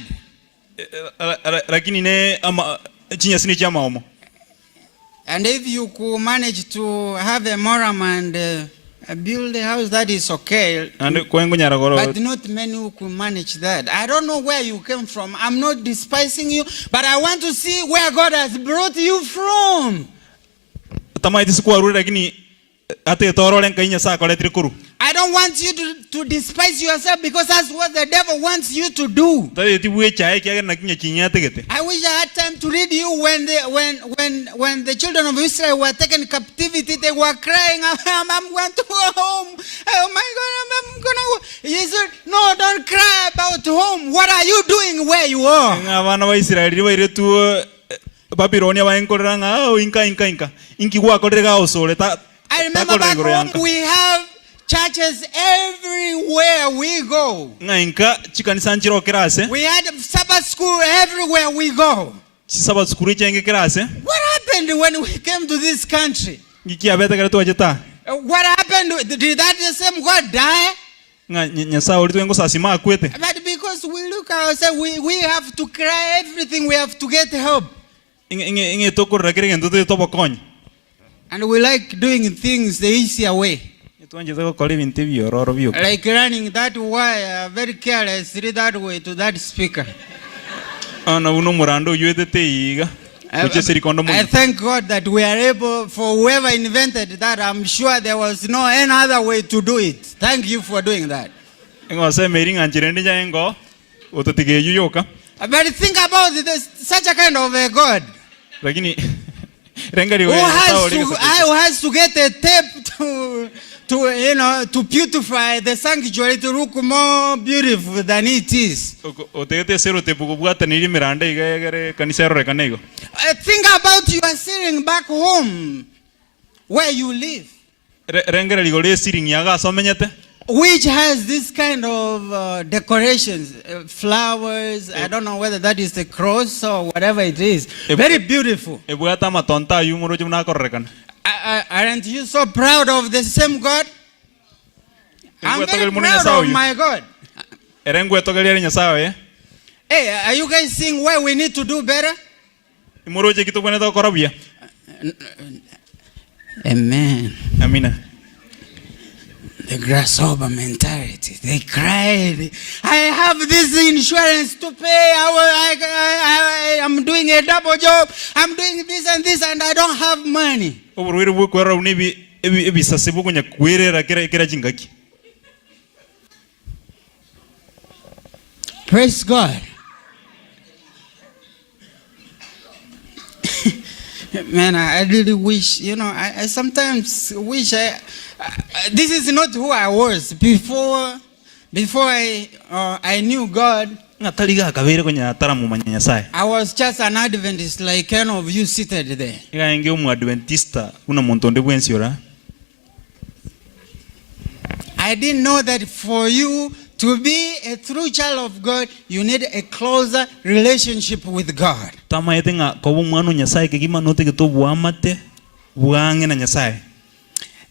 And if you could manage to have a moram and build a house, that is okay. But not many who could manage that. I don't know where you came from. I'm not despising you, but I want to see where God has brought you from. I don't want you to despise yourself because that's what the devil wants you to do. I wish I had time to read you when the children of Israel were taken captivity. They were crying, I'm going to go home. Oh my God, I'm going to go. He said, no, don't cry about home. What are you doing where you are? I remember back home we have churches everywhere we go. We had Sabbath school everywhere we go. What happened when we came to this country? What happened? Did that the same God die? But because we look at ourselves, we have to cry everything, we have to get help. And we like doing things the easier way. Like running that wire very carelessly that way to that speaker. I thank God that we are able, for whoever invented that, I'm sure there was no any other way to do it. Thank you for doing that. ngose mering anjirende jaengo ototige yuyoka. But think about such a kind of a God. Lakini who has to get a tape to beautify the sanctuary to look more beautiful than it is. Think about you are sitting back home where you live, which has this kind of decorations, flowers. I don't know whether that is the cross or whatever it is. Very beautiful. Aren't you so proud of the same God? I'm very proud of my God. Hey, are you guys seeing where we need to do better? Amen. Amina. The grasshopper mentality. They cried, I have this insurance to pay. I'm doing a double job. I'm doing this and I don't have money. Praise God. Man, I really wish, I sometimes wish this is not who I was before I knew God. I was just an Adventist like any of you seated there. I didn't know that for you to be a true child of God, you need a closer relationship with God.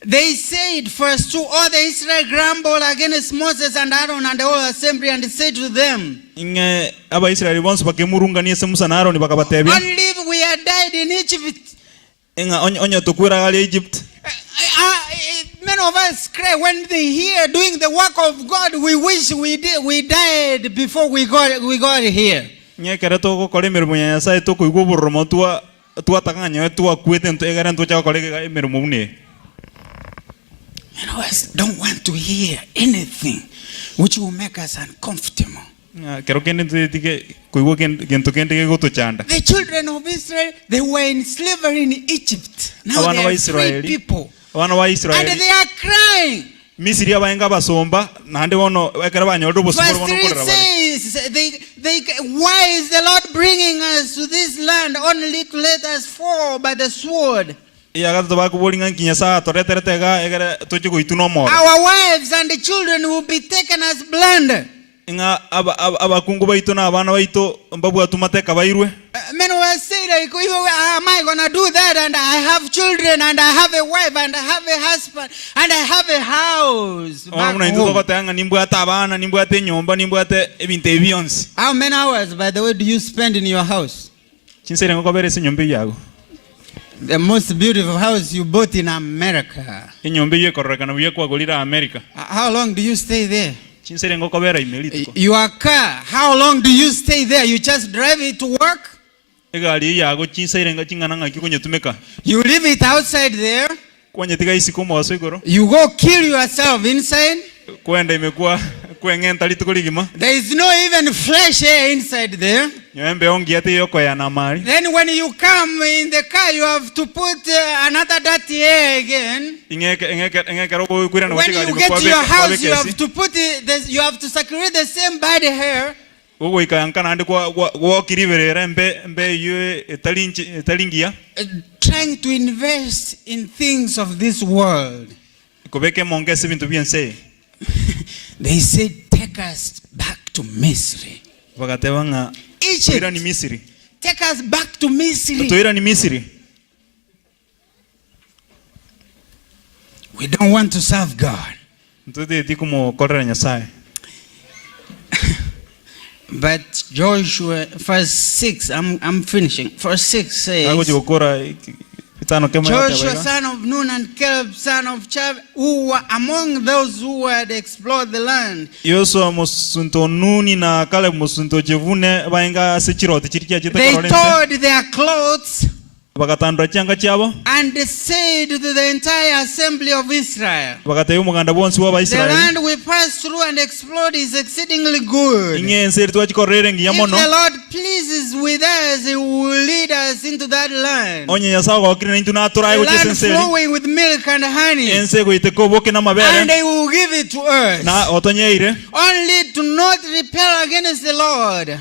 They said, verse 2, all the Israel grumbled against Moses and Aaron and the whole assembly, and said to them, only if we had died in Egypt. Many of us cry when they hear doing the work of God. We wish we died before we got here. Many of us don't want to hear anything which will make us uncomfortable. The children of Israel, they were in slavery in Egypt. Now they are free people. And they are crying. Verse 3 says, why is the Lord bringing us to this land only to let us fall by the sword? Our wives and the children will be taken as plunder. Many will say, am I going to do that? And I have children, and I have a wife, and I have a husband, and I have a house. How many hours, by the way, do you spend in your house? The most beautiful house you bought in America. How long do you stay there? Your car, how long do you stay there? You just drive it to work? You leave it outside there? You go kill yourself inside? There is no even fresh air inside there. Then when you come in the car, you have to put another dirty air again. When you get to your house, you have to put you have to circulate the same body hair. Trying to invest in things of this world. They said, take us back to Misri. Egypt. Take us back to Misri. We don't want to serve God. But Joshua, verse 6, I'm finishing. Verse 6 says, Joshua son of Nun and Caleb son of Chav, who were among those who had explored the land, they tore their clothes And they said to the entire assembly of Israel, the land we passed through and explored is exceedingly good. If the Lord pleases with us, He will lead us into that land. A land flowing with milk and honey. And He will give it to us. Only do not rebel against the Lord.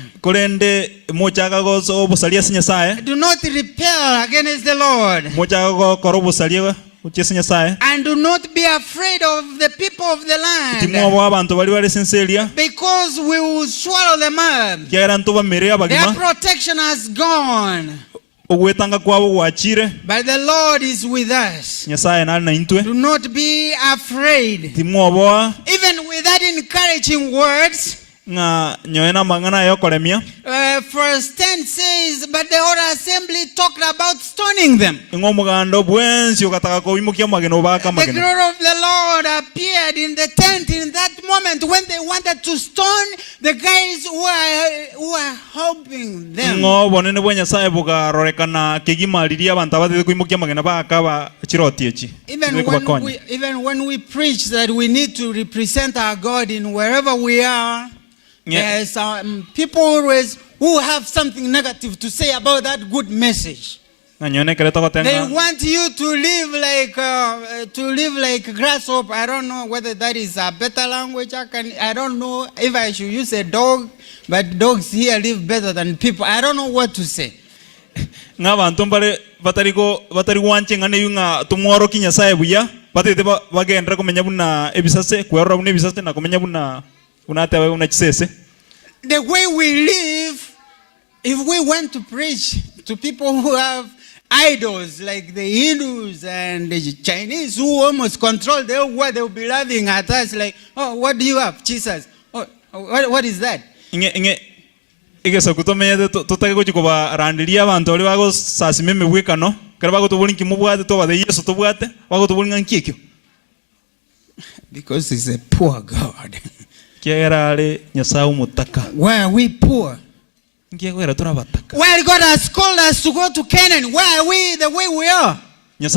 Do not rebel against the Lord. And do not be afraid of the people of the land, because we will swallow them up. Their protection has gone. But the Lord is with us. Do not be afraid. Even with that encouraging words, verse 10 says, but the whole assembly talked about stoning them. The glory of the Lord appeared in the tent in that moment when they wanted to stone the guys who are helping them. Even when we preach that we need to represent our God in wherever we are, there's people always who have something negative to say about that good message. They want you to live like a grasshopper. I don't know whether that is a better language. I don't know if I should use a dog, but dogs here live better than people. I don't know what to say. The way we live, if we went to preach to people who have idols like the Hindus and the Chinese who almost control the whole world, they'll be laughing at us like, oh, what do you have? Jesus. Oh, what is that? Because he's a poor God. Why are we poor? While God has called us to go to Canaan, why are we the way we are? Because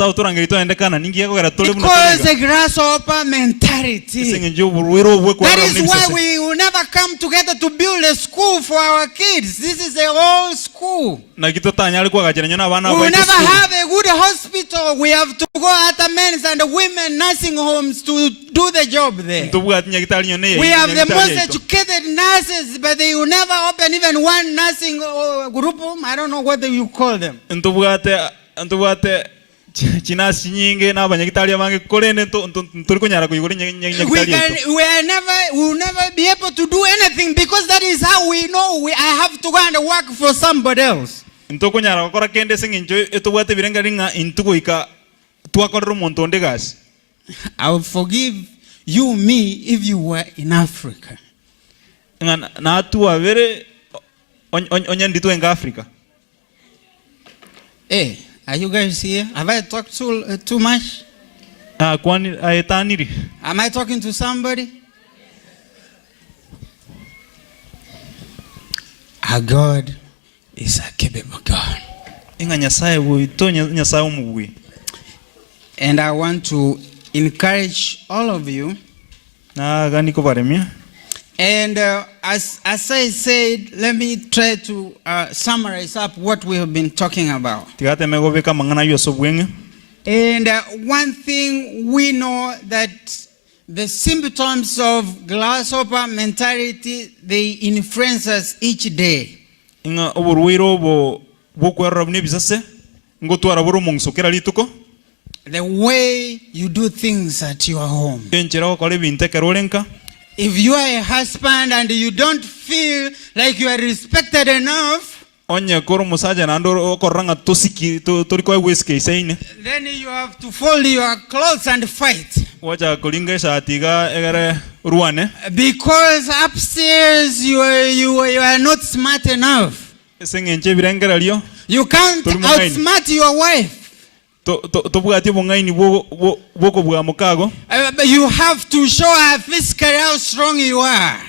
a grasshopper mentality. That is why we will never come together to build a school for our kids. This is a whole school. We will never have a good hospital. We have to go at men's and women nursing homes to do the job there. We have the most educated nurses, but they will never open even one nursing group home. I don't know what you call them. We will never be able to do anything, because that is how we know I have to go and work for somebody else. I will forgive you, me, if you were in Africa. Hey. Are you guys here? Have I talked too much? Am I talking to somebody? Our God is a capable God. And I want to encourage all of you. And as I said, let me try to summarize up what we have been talking about. And one thing we know, that the symptoms of grasshopper mentality, they influence us each day. The way you do things at your home. If you are a husband and you don't feel like you are respected enough, then you have to fold your clothes and fight. Because upstairs you are not smart enough. You can't outsmart your wife. But you have to show her physically how strong you are.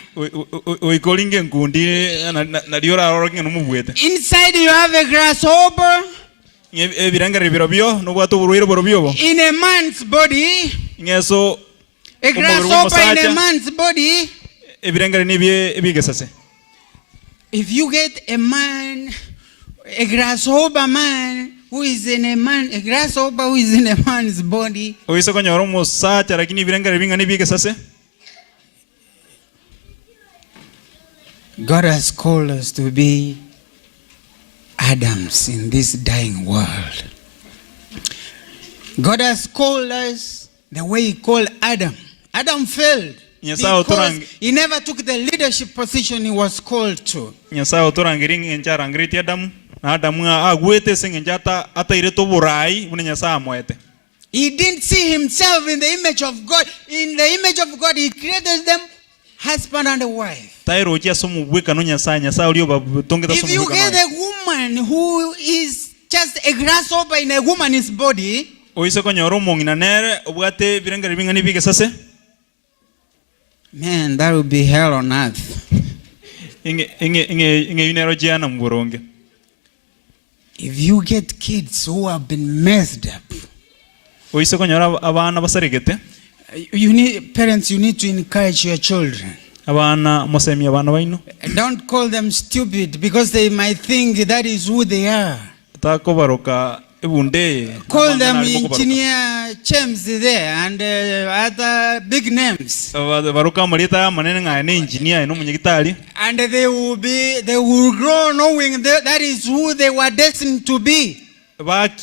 Inside you have a grasshopper. ebirengere birobyo no bwatu buruire borobyo in a man's body, ngeso a grasshopper in a man's body. ebirengere nibye ebigesase. If you get a man, a grasshopper man who is in a grasshopper who is in a man's body, oiso konyoro musacha lakini ebirengere bingani bigesase. God has called us to be Adams in this dying world. God has called us the way He called Adam. Adam failed because he never took the leadership position he was called to. Nyasao torangiring enchara ngriti Adam na Adam agwete sengenjata ataireto burai une nyasa moete. He didn't see himself in the image of God. In the image of God, He created them husband and wife. If you get a woman who is just a grasshopper in a woman's body, man, that would be hell on earth. If you get kids who have been messed up, parents, you need to encourage your children. Don't call them stupid because they might think that is who they are. Call them engineer James there and other big names. And they will grow knowing that is who they were destined to be. We want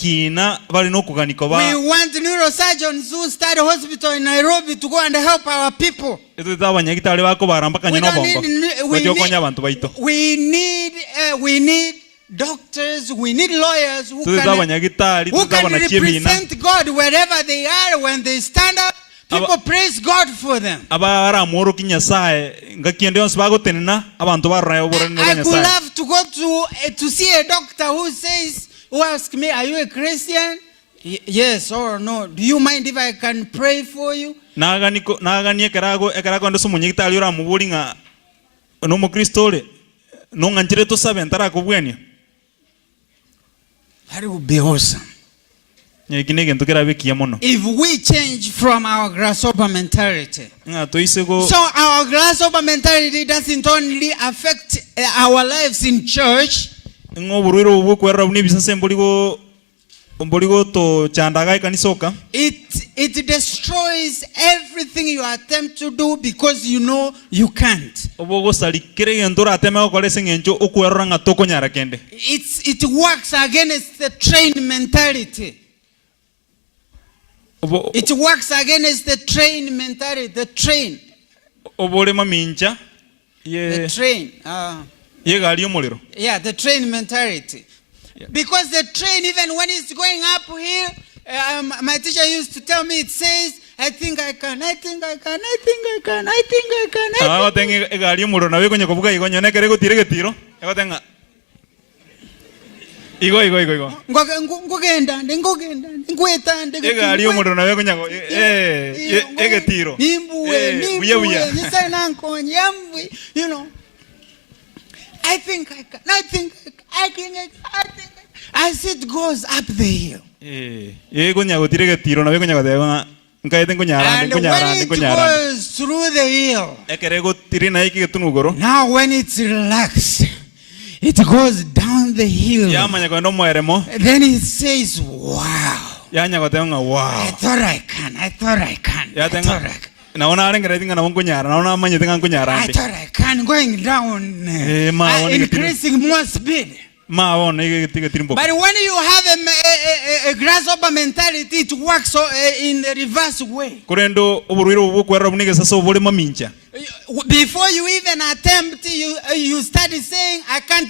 neurosurgeons who start a hospital in Nairobi to go and help our people. We need doctors, we need lawyers who can represent God wherever they are. When they stand up, people praise God for them. I would love to go to see a doctor who asks me, are you a Christian? Yes or no. Do you mind if I can pray for you? That would be awesome. If we change from our grasshopper mentality. So our grasshopper mentality doesn't only affect our lives in church. It destroys everything you attempt to do because you know you can't. It works against the trained mentality. It works against the trained mentality. The train. The train. Yeah, the train mentality. Yeah. Because the train, even when it's going uphill, my teacher used to tell me, it says, I think I can, I think I can, I think I can, I think I can, I think I can. You know, I think I can, I think I can, I think as it goes up the hill. And when it goes through the hill, now when it's relaxed, it goes down the hill. Then it says, wow. I thought I can, I thought I can, I thought I can. I thought I can, going down, increasing more speed. But when you have a grasshopper mentality, it works in the reverse way. Before you even attempt, you start saying, I can't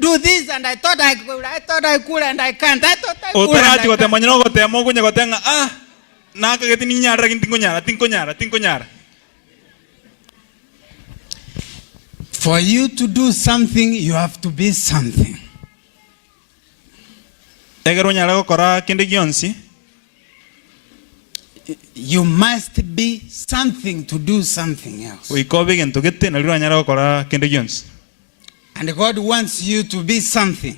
do this, and I thought I could, and I can't. I thought I could. For you to do something, you have to be something. You must be something to do something else. And God wants you to be something.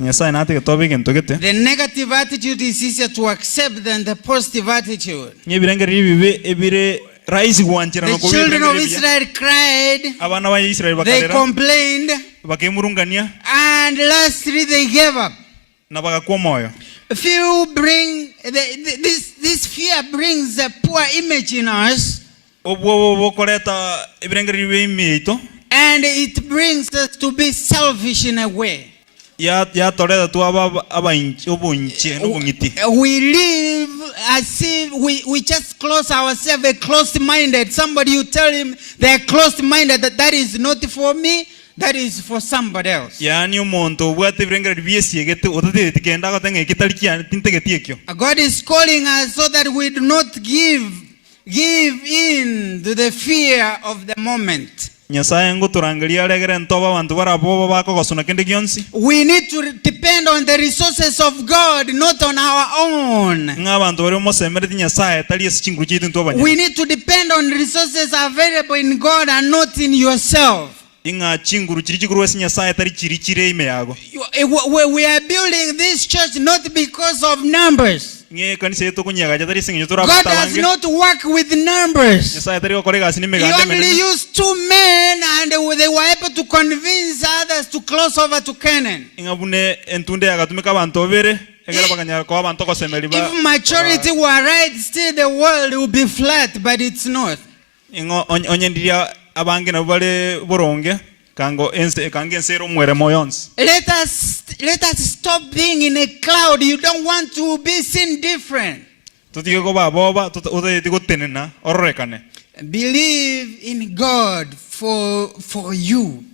Nyasaye nate getobe gento gete. The negative attitude is easier to accept than the positive attitude. Nye birengeri bibe ebire raisi gwanchira no The children of Israel cried. Abana ba Israel bakalera. They complained. Bakemurungania. And lastly they gave up. Na bagakuwa moyo. Few bring this fear brings a poor image in us. Obwo koleta birengeri bibe imito. And it brings us to be selfish in a way. We live as if we just close ourselves, closed-minded. Somebody, you tell him they're closed-minded, that is not for me, that is for somebody else. God is calling us so that we do not give in to the fear of the moment. We need to depend on the resources of God, not on our own. We need to depend on resources available in God and not in yourself. We are building this church not because of numbers. God does not work with numbers. He only used 2 men and they were able to convince others to cross over to Canaan. If majority were right, still the world will be flat, but it's not. Let us stop being in a cloud. You don't want to be seen different. Believe in God for you.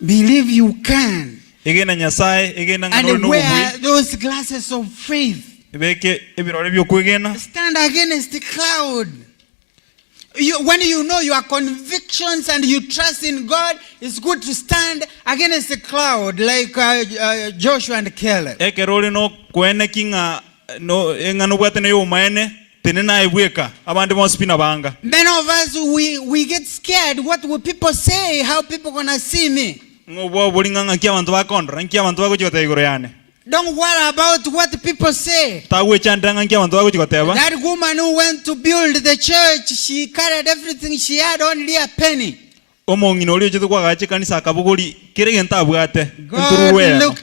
Believe you can. And wear those glasses of faith. Stand against the cloud. When you know your convictions and you trust in God, it's good to stand against the cloud like Joshua and Caleb. Many of us, we get scared. What will people say? How people gonna see me? Don't worry about what people say. That woman who went to build the church, she carried everything. She had only a penny. God looked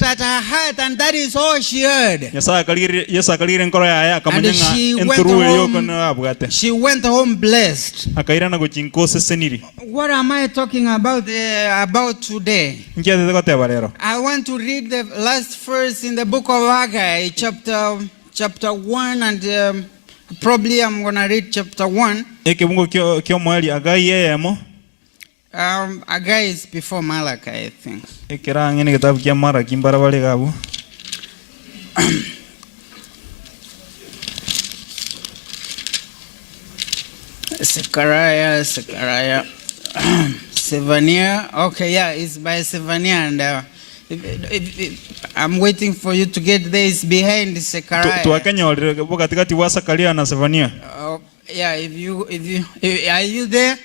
at her heart and that is all she heard. And she went home blessed. What am I talking about today? I want to read the last verse in the book of Haggai, chapter 1, and probably I'm going to read chapter 1. Haggai is before Malachi, I think. Zechariah, Sevania. Okay, yeah, it's by Sevania, and I'm waiting for you to get there. It's behind Zechariah. Yeah, if you are you there?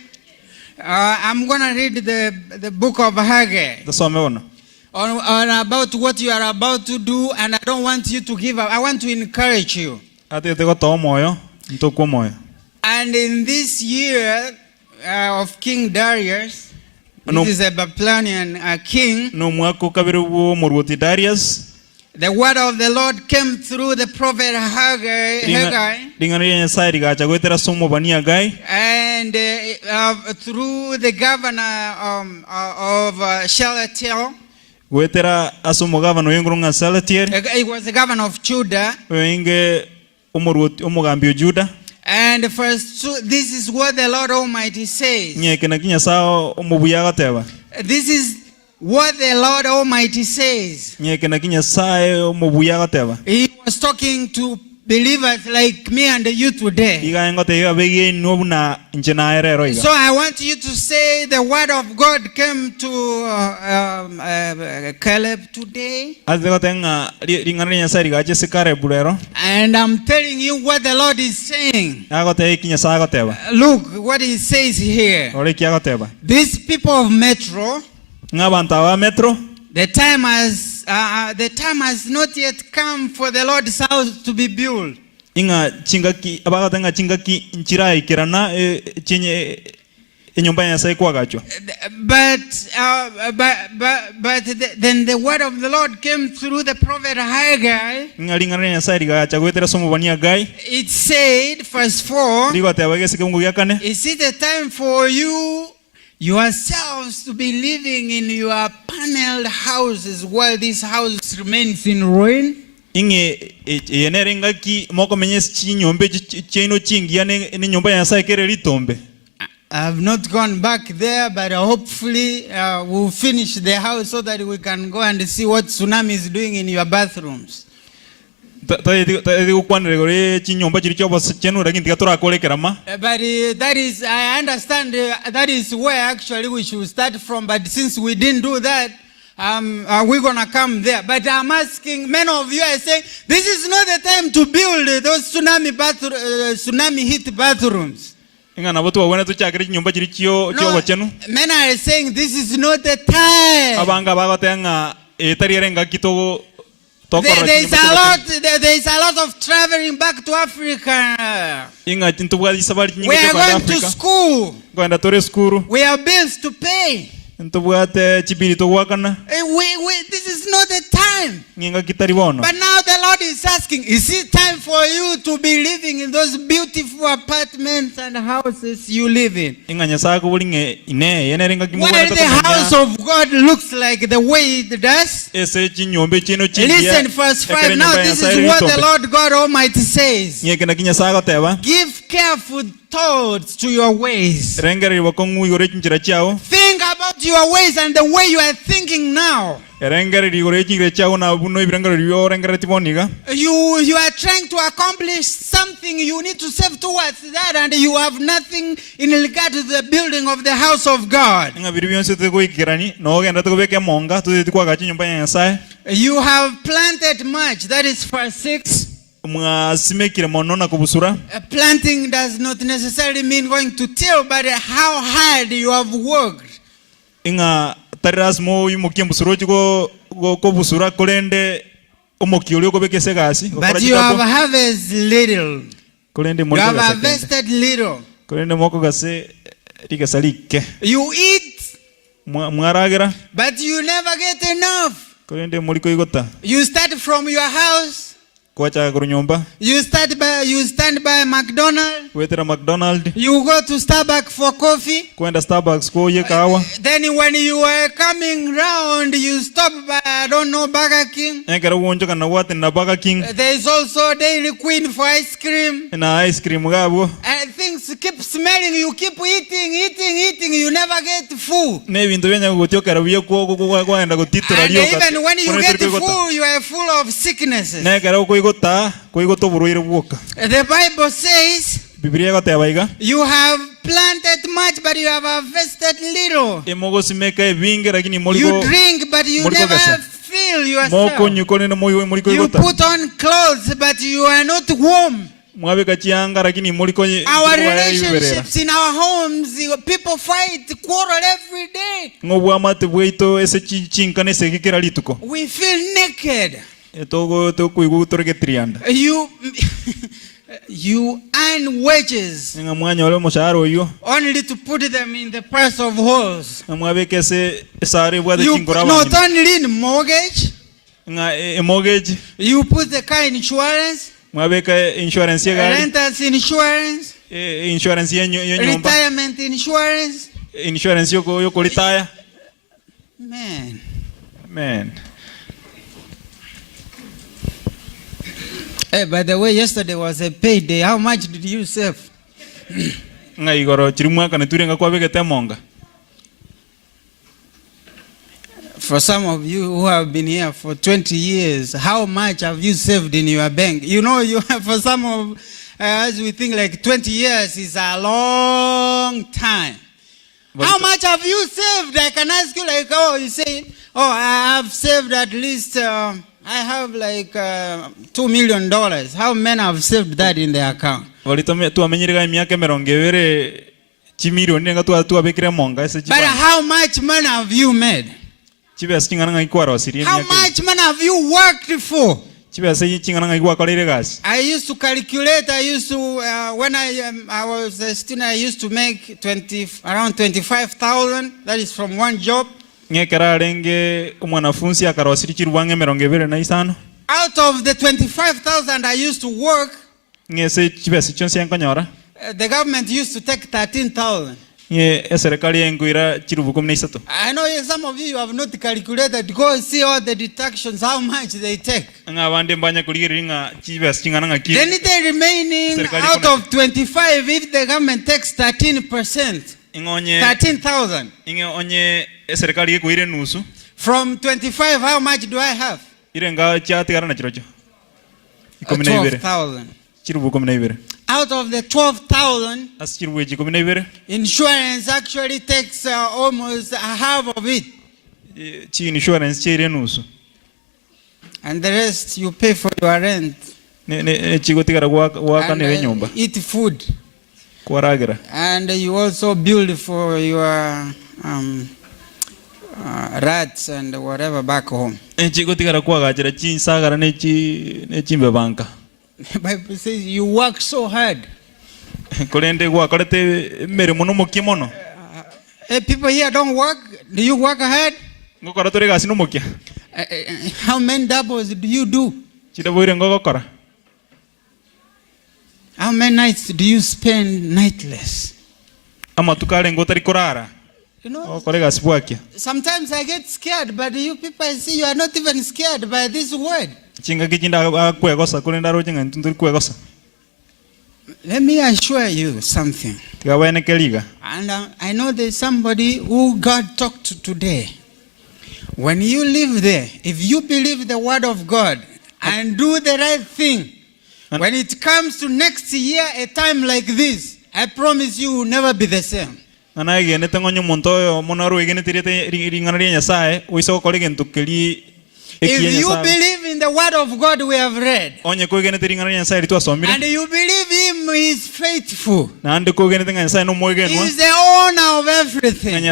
I'm gonna read the book of Haggai. On about what you are about to do, and I don't want you to give up. I want to encourage you. And in this year of King Darius, this is a Babylonian king. The word of the Lord came through the prophet Haggai. And through the governor of Shealtiel. He was the governor of Judah. And first, this is what the Lord Almighty says. This is what the Lord Almighty says. He was talking to believers like me and you today. So I want you to say the word of God came to Caleb today. And I'm telling you what the Lord is saying. Look what he says here. These people of Metro, the time has the time has not yet come for the Lord's house to be built. Inga chingaki abagatanga chingaki nchira ikirana chenye enyumba ya Nyasaye kwagachwa. But then the word of the Lord came through the prophet Haggai. Ngalingana Nyasaye rigacha gwetera somo bania Gai. It said, verse 4, Rigote abagese kungu yakane. is it a time for you yourselves to be living in your paneled houses while this house remains in ruin? Inge yenerengaki moko menyes chinyombe chino chingia ne nyumba ya Nyasaye kere litombe. I have not gone back there, but hopefully we'll finish the house so that we can go and see what tsunami is doing in your bathrooms. But that is, I understand that is where actually we should start from. But since we didn't do that, we're going to come there. But I'm asking, many of you are saying, this is not the time to build those tsunami hit bathrooms. No, many are saying this is not the time. There is a lot of traveling back to Africa. We are going to school. We have bills to pay. This is not the time. But now the Lord is asking, is it time for you to be living in those beautiful apartments and houses you live in? While the house of God looks like the way it does. Listen, verse 5. Now this is what the Lord God Almighty says. Give careful thoughts to your ways. Think about your ways and the way you are thinking now. You are trying to accomplish something, you need to save towards that, and you have nothing in regard to the building of the house of God. You have planted much, that is verse 6. Planting does not necessarily mean going to till, but how hard you have worked. But you have harvested little. You have harvested little. You eat, but you never get enough. You start from your house. You stand by McDonald's. You go to Starbucks for coffee. Then when you are coming round, you stop by, I don't know, Burger King. There is also Dairy Queen for ice cream. And things keep smelling. You keep eating. You never get full. And even when you get full, you are full of sicknesses. The Bible says you have planted much, but you have harvested little. You drink, but you never feel yourself. You put on clothes, but you are not warm. Our relationships in our homes, people fight, quarrel every day. We feel naked. You earn wages only to put them in the price of holes. You not only in mortgage, you put the car in insurance, renters insurance, retirement insurance. Man. Hey, by the way, yesterday was a payday. How much did you save? For some of you who have been here for 20 years, how much have you saved in your bank? You know, for some of us, we think like 20 years is a long time. How much have you saved? I can ask you like, you say, I have saved at least... I have like $2 million. How many have saved that in their account? But how much money have you made? Chibes chingana ngai kwaro siri. How much money have you worked for? Chibes chingana ngai kwa kolire gas. I used to calculate. I used to when I was a student, I used to make around 25,000. That is from one job. Ngekera renge umwanafunzi akarosiri chiruwange 25 Out of the 25,000 I used to work, ngese chibes chonse yankonyora. The government used to take 13,000. Serikali yenguira chirubu 13. I know some of you have not calculated. Go see all the deductions, how much they take. Then the remaining out of 25, if the government takes 13%, 13,000. From 25, how much do I have? 12,000. Out of the 12,000, insurance actually takes almost half of it. And the rest you pay for your rent. And eat food. And you also build for your rats and whatever back home. The Bible says you work so hard. People here don't work. Do you work hard? How many doubles do you do? How many nights do you spend nightless? You know, sometimes I get scared, but you people, I see you are not even scared by this word. Let me assure you something. And I know there's somebody who God talked to today. When you live there, if you believe the word of God and do the right thing, when it comes to next year, a time like this, I promise you will never be the same. If you believe in the word of God we have read, and you believe Him is faithful, He is the owner of everything.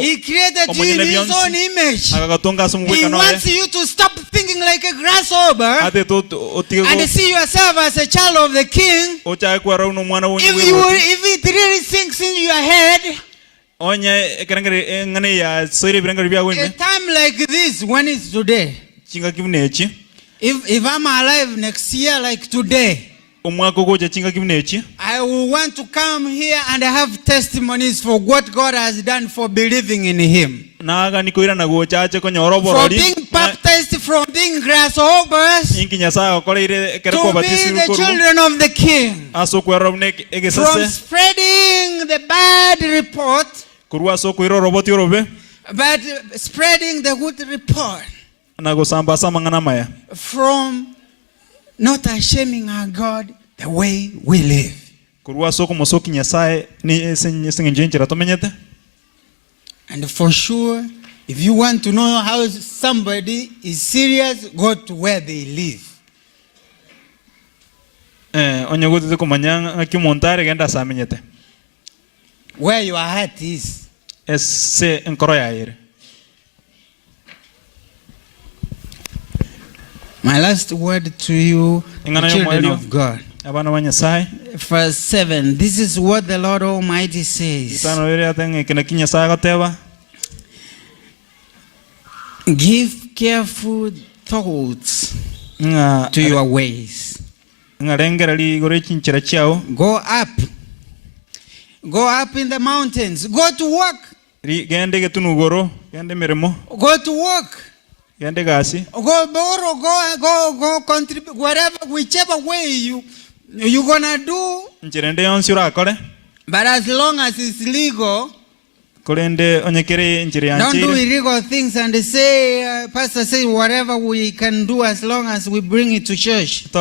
He created you in His own image. He wants you to stop thinking like a grasshopper and see yourself as a child of the King. If it really sinks in your head, a time like this, when it's today, if I'm alive next year like today, I will want to come here and have testimonies for what God has done for believing in Him. For being baptized, from being grasshoppers, to be the children of the King. From spreading the bad report, but spreading the good report. From not shaming our God the way we live. And for sure, if you want to know how somebody is serious, go to where they live. Where your heart is. My last word to you, children of God. Verse 7. This is what the Lord Almighty says. Give careful thoughts to your ways. Go up. Go up in the mountains. Go to work. Go to work. Go borrow, go contribute, whatever, whichever way you're gonna do. But as long as it's legal, don't do illegal things and say, Pastor say whatever we can do as long as we bring it to church. Go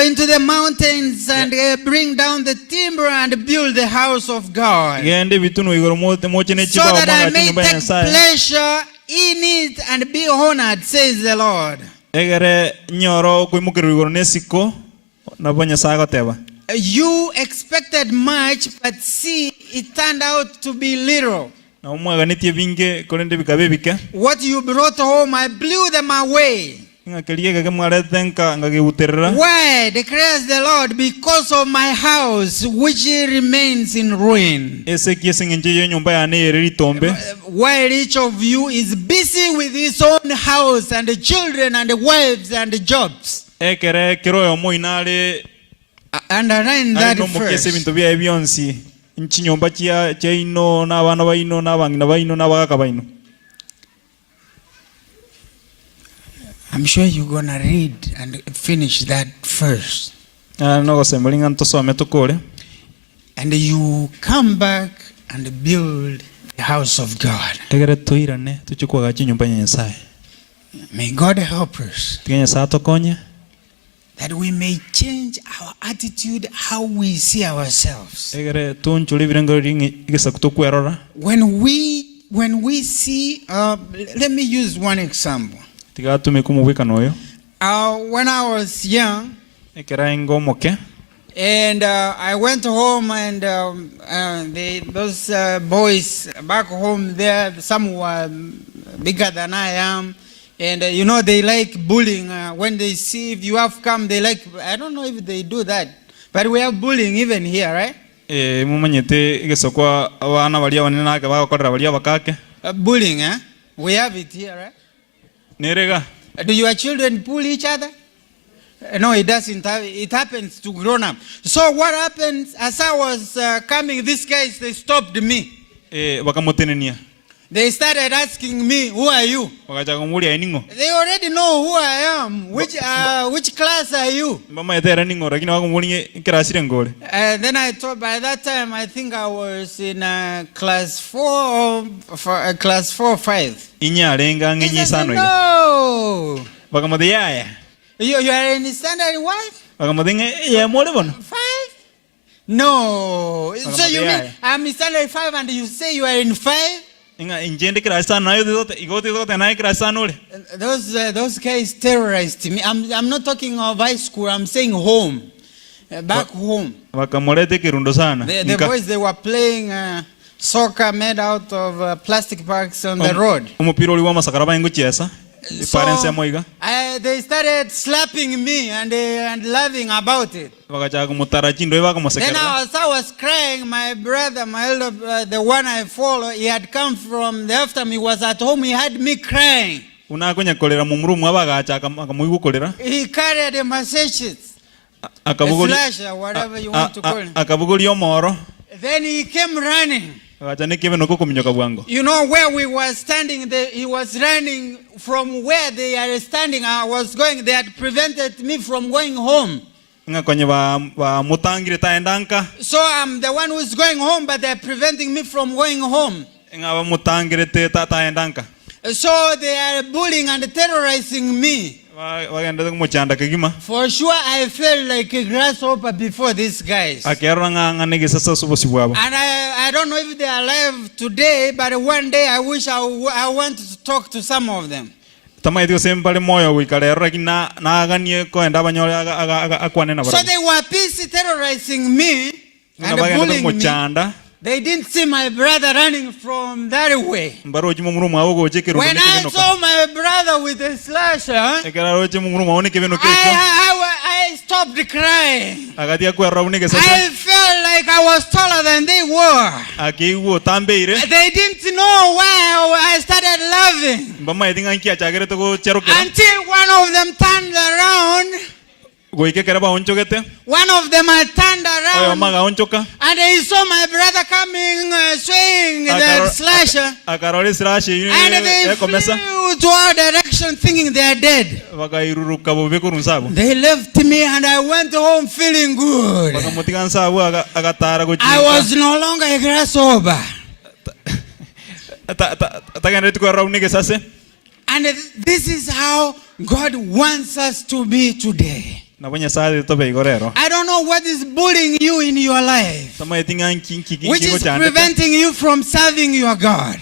into the mountains and bring down the timber and build the house of God. So that I may take pleasure in it and be honored, says the Lord. You expected much, but see, it turned out to be little. Na umwaganitie binge korende bikabe bike. What you brought home, I blew them away. Why, declares the Lord, because of my house which remains in ruin. While each of you is busy with his own house and the children and the wives and the jobs. Underline that first. I'm sure you're going to read and finish that first. And you come back and build the house of God. May God help us that we may change our attitude, how we see ourselves. When we see, let me use one example. When I was young, and I went home, and those boys back home there, some were bigger than I am, and they like bullying. When they see if you have come, they like, I don't know if they do that, but we have bullying even here, right? Bullying, eh? We have it here, right? Do your children pull each other? No, it doesn't. It happens to grown up. So what happens, as I was coming, these guys, they stopped me. They started asking me, who are you? They already know who I am. Which class are you? Then I thought, by that time, I think I was in class 4 or class 4 or 5. He said, no. You are in standard what? 5? No. So you mean I'm in standard 5 and you say you are in 5? Those guys terrorized me. I'm not talking of high school. I'm saying home, back home. The boys, they were playing soccer made out of plastic bags on the road. So, they started slapping me and laughing about it. Then as I was crying, my brother, my elder, the one I follow, he had come from the after me, was at home, he had me crying. He carried a machetes, a slasher, whatever you want to call it. Then he came running. Where we were standing, he was running from where they are standing. I was going. They had prevented me from going home. So I'm the one who's going home, but they're preventing me from going home. So they are bullying and terrorizing me. For sure, I felt like a grasshopper before these guys. And I don't know if they are alive today, but one day I wish I want to talk to some of them. So they were busy terrorizing me and bullying me. They didn't see my brother running from that way. When I saw my brother with a slasher, I stopped crying. I felt like I was taller than they were. They didn't know why I started laughing. Until one of them turned around. One of them had turned around and he saw my brother coming, swaying the slasher, and they flew to our direction thinking they are dead. They left me and I went home feeling good. I was no longer a grasshopper. And this is how God wants us to be today. I don't know what is bullying you in your life, which is preventing you from serving your God.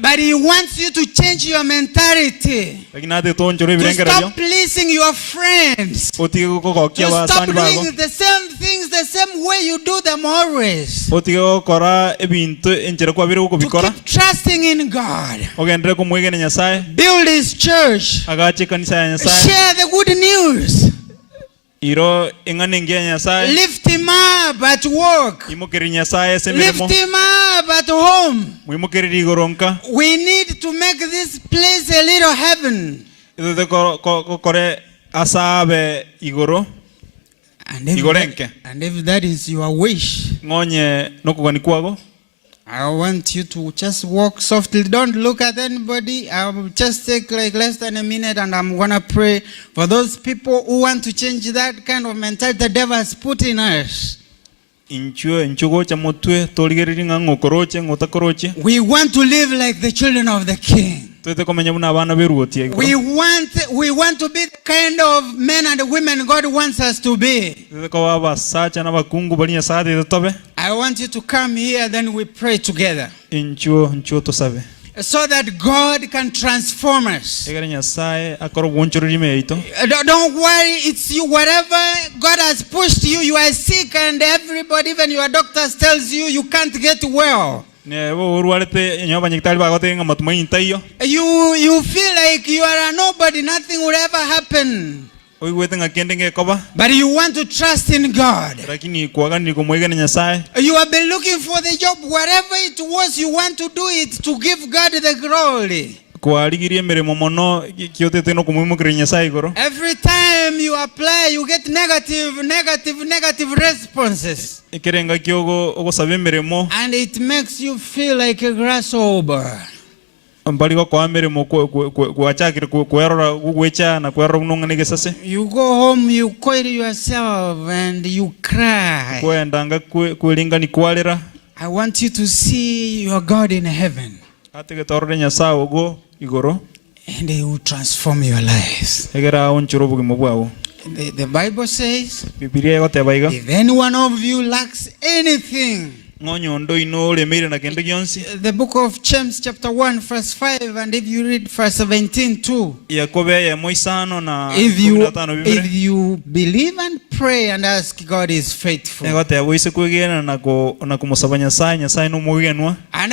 But He wants you to change your mentality, to stop pleasing your friends, to stop doing the same thing things the same way you do them always. To keep Trusting in God. Build His church. Share the good news. Lift Him up at work. Lift Him up at home. We need to make this place a little heaven. And if that is your wish, I want you to just walk softly. Don't look at anybody. I'll just take like less than a minute and I'm going to pray for those people who want to change that kind of mentality the devil has put in us. We want to live like the children of the King. We want to be the kind of men and women God wants us to be. I want you to come here, then we pray together. So that God can transform us. Don't worry, it's you. Whatever God has pushed you, you are sick and everybody, even your doctors tells you can't get well. You feel like you are a nobody, nothing will ever happen. But you want to trust in God. You have been looking for the job, whatever it was, you want to do it to give God the glory. Every time you apply, you get negative responses. And it makes you feel like a grasshopper. You go home, you coil yourself and you cry. I want you to see your God in heaven. And He will transform your lives. The Bible says, if any one of you lacks anything, the book of James chapter 1 verse 5, and if you read verse 17 too, if you believe and pray and ask, God is faithful. And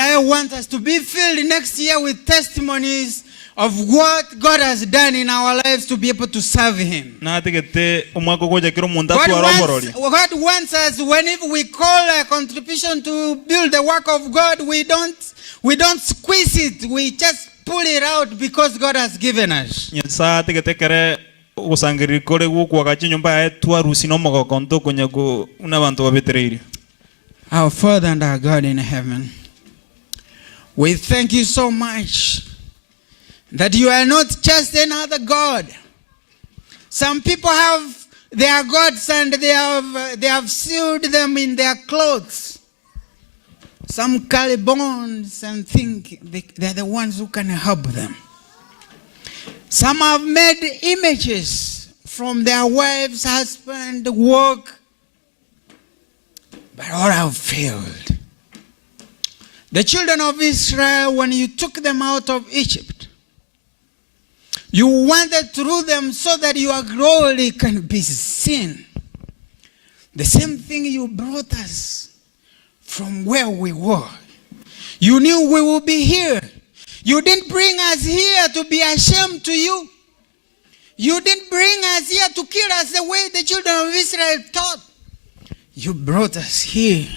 I want us to be filled next year with testimonies of what God has done in our lives to be able to serve Him. God wants us, whenever we call a contribution to build the work of God, we don't squeeze it. We just pull it out because God has given us. Our Father and our God in heaven, we thank you so much that you are not just another God. Some people have their gods and they have sealed them in their clothes. Some carry bones and think they're the ones who can help them. Some have made images from their wives, husband, work, but all have failed. The children of Israel, when you took them out of Egypt, you wanted through them so that your glory can be seen. The same thing you brought us from where we were. You knew we would be here. You didn't bring us here to be ashamed to you. You didn't bring us here to kill us the way the children of Israel thought. You brought us here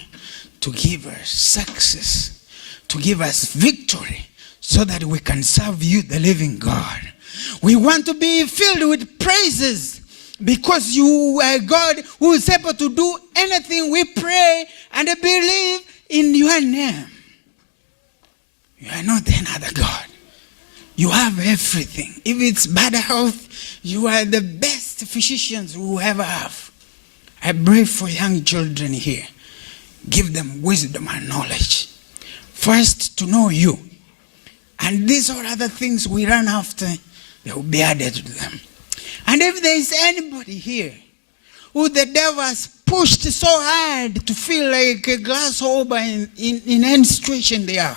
to give us success, to give us victory, so that we can serve you, the living God. We want to be filled with praises because you are God who is able to do anything we pray and believe in your name. You are not another God. You have everything. If it's bad health, you are the best physicians we will ever have. I pray for young children here. Give them wisdom and knowledge. First, to know you. And these are other things we run after. They will be added to them. And if there is anybody here who the devil has pushed so hard to feel like a grasshopper in any situation they are,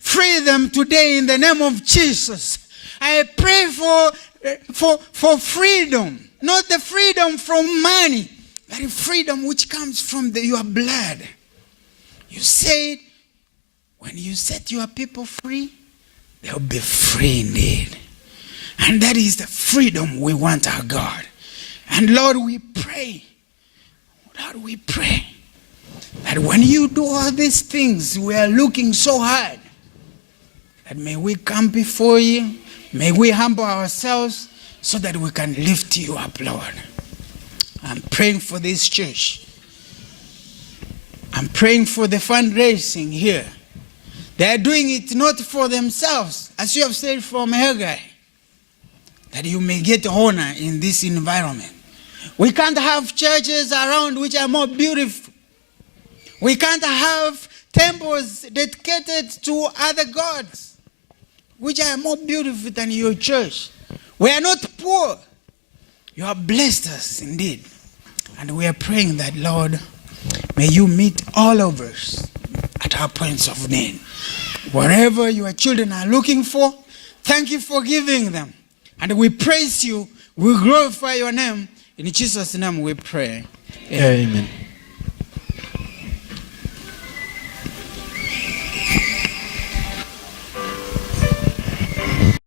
free them today in the name of Jesus. I pray for freedom, not the freedom from money, That freedom which comes from your blood. You said, when you set your people free, they'll be free indeed. And that is the freedom we want, our God. And Lord, we pray. Lord, we pray that when you do all these things, we are looking so hard, that may we come before you, may we humble ourselves so that we can lift you up, Lord. I'm praying for this church. I'm praying for the fundraising here. They are doing it not for themselves, as you have said from Haggai, that you may get honor in this environment. We can't have churches around which are more beautiful. We can't have temples dedicated to other gods which are more beautiful than your church. We are not poor. You have blessed us indeed. And we are praying that, Lord, may you meet all of us at our points of need. Whatever your children are looking for, thank you for giving them. And we praise you. We glorify your name. In Jesus' name we pray. Amen.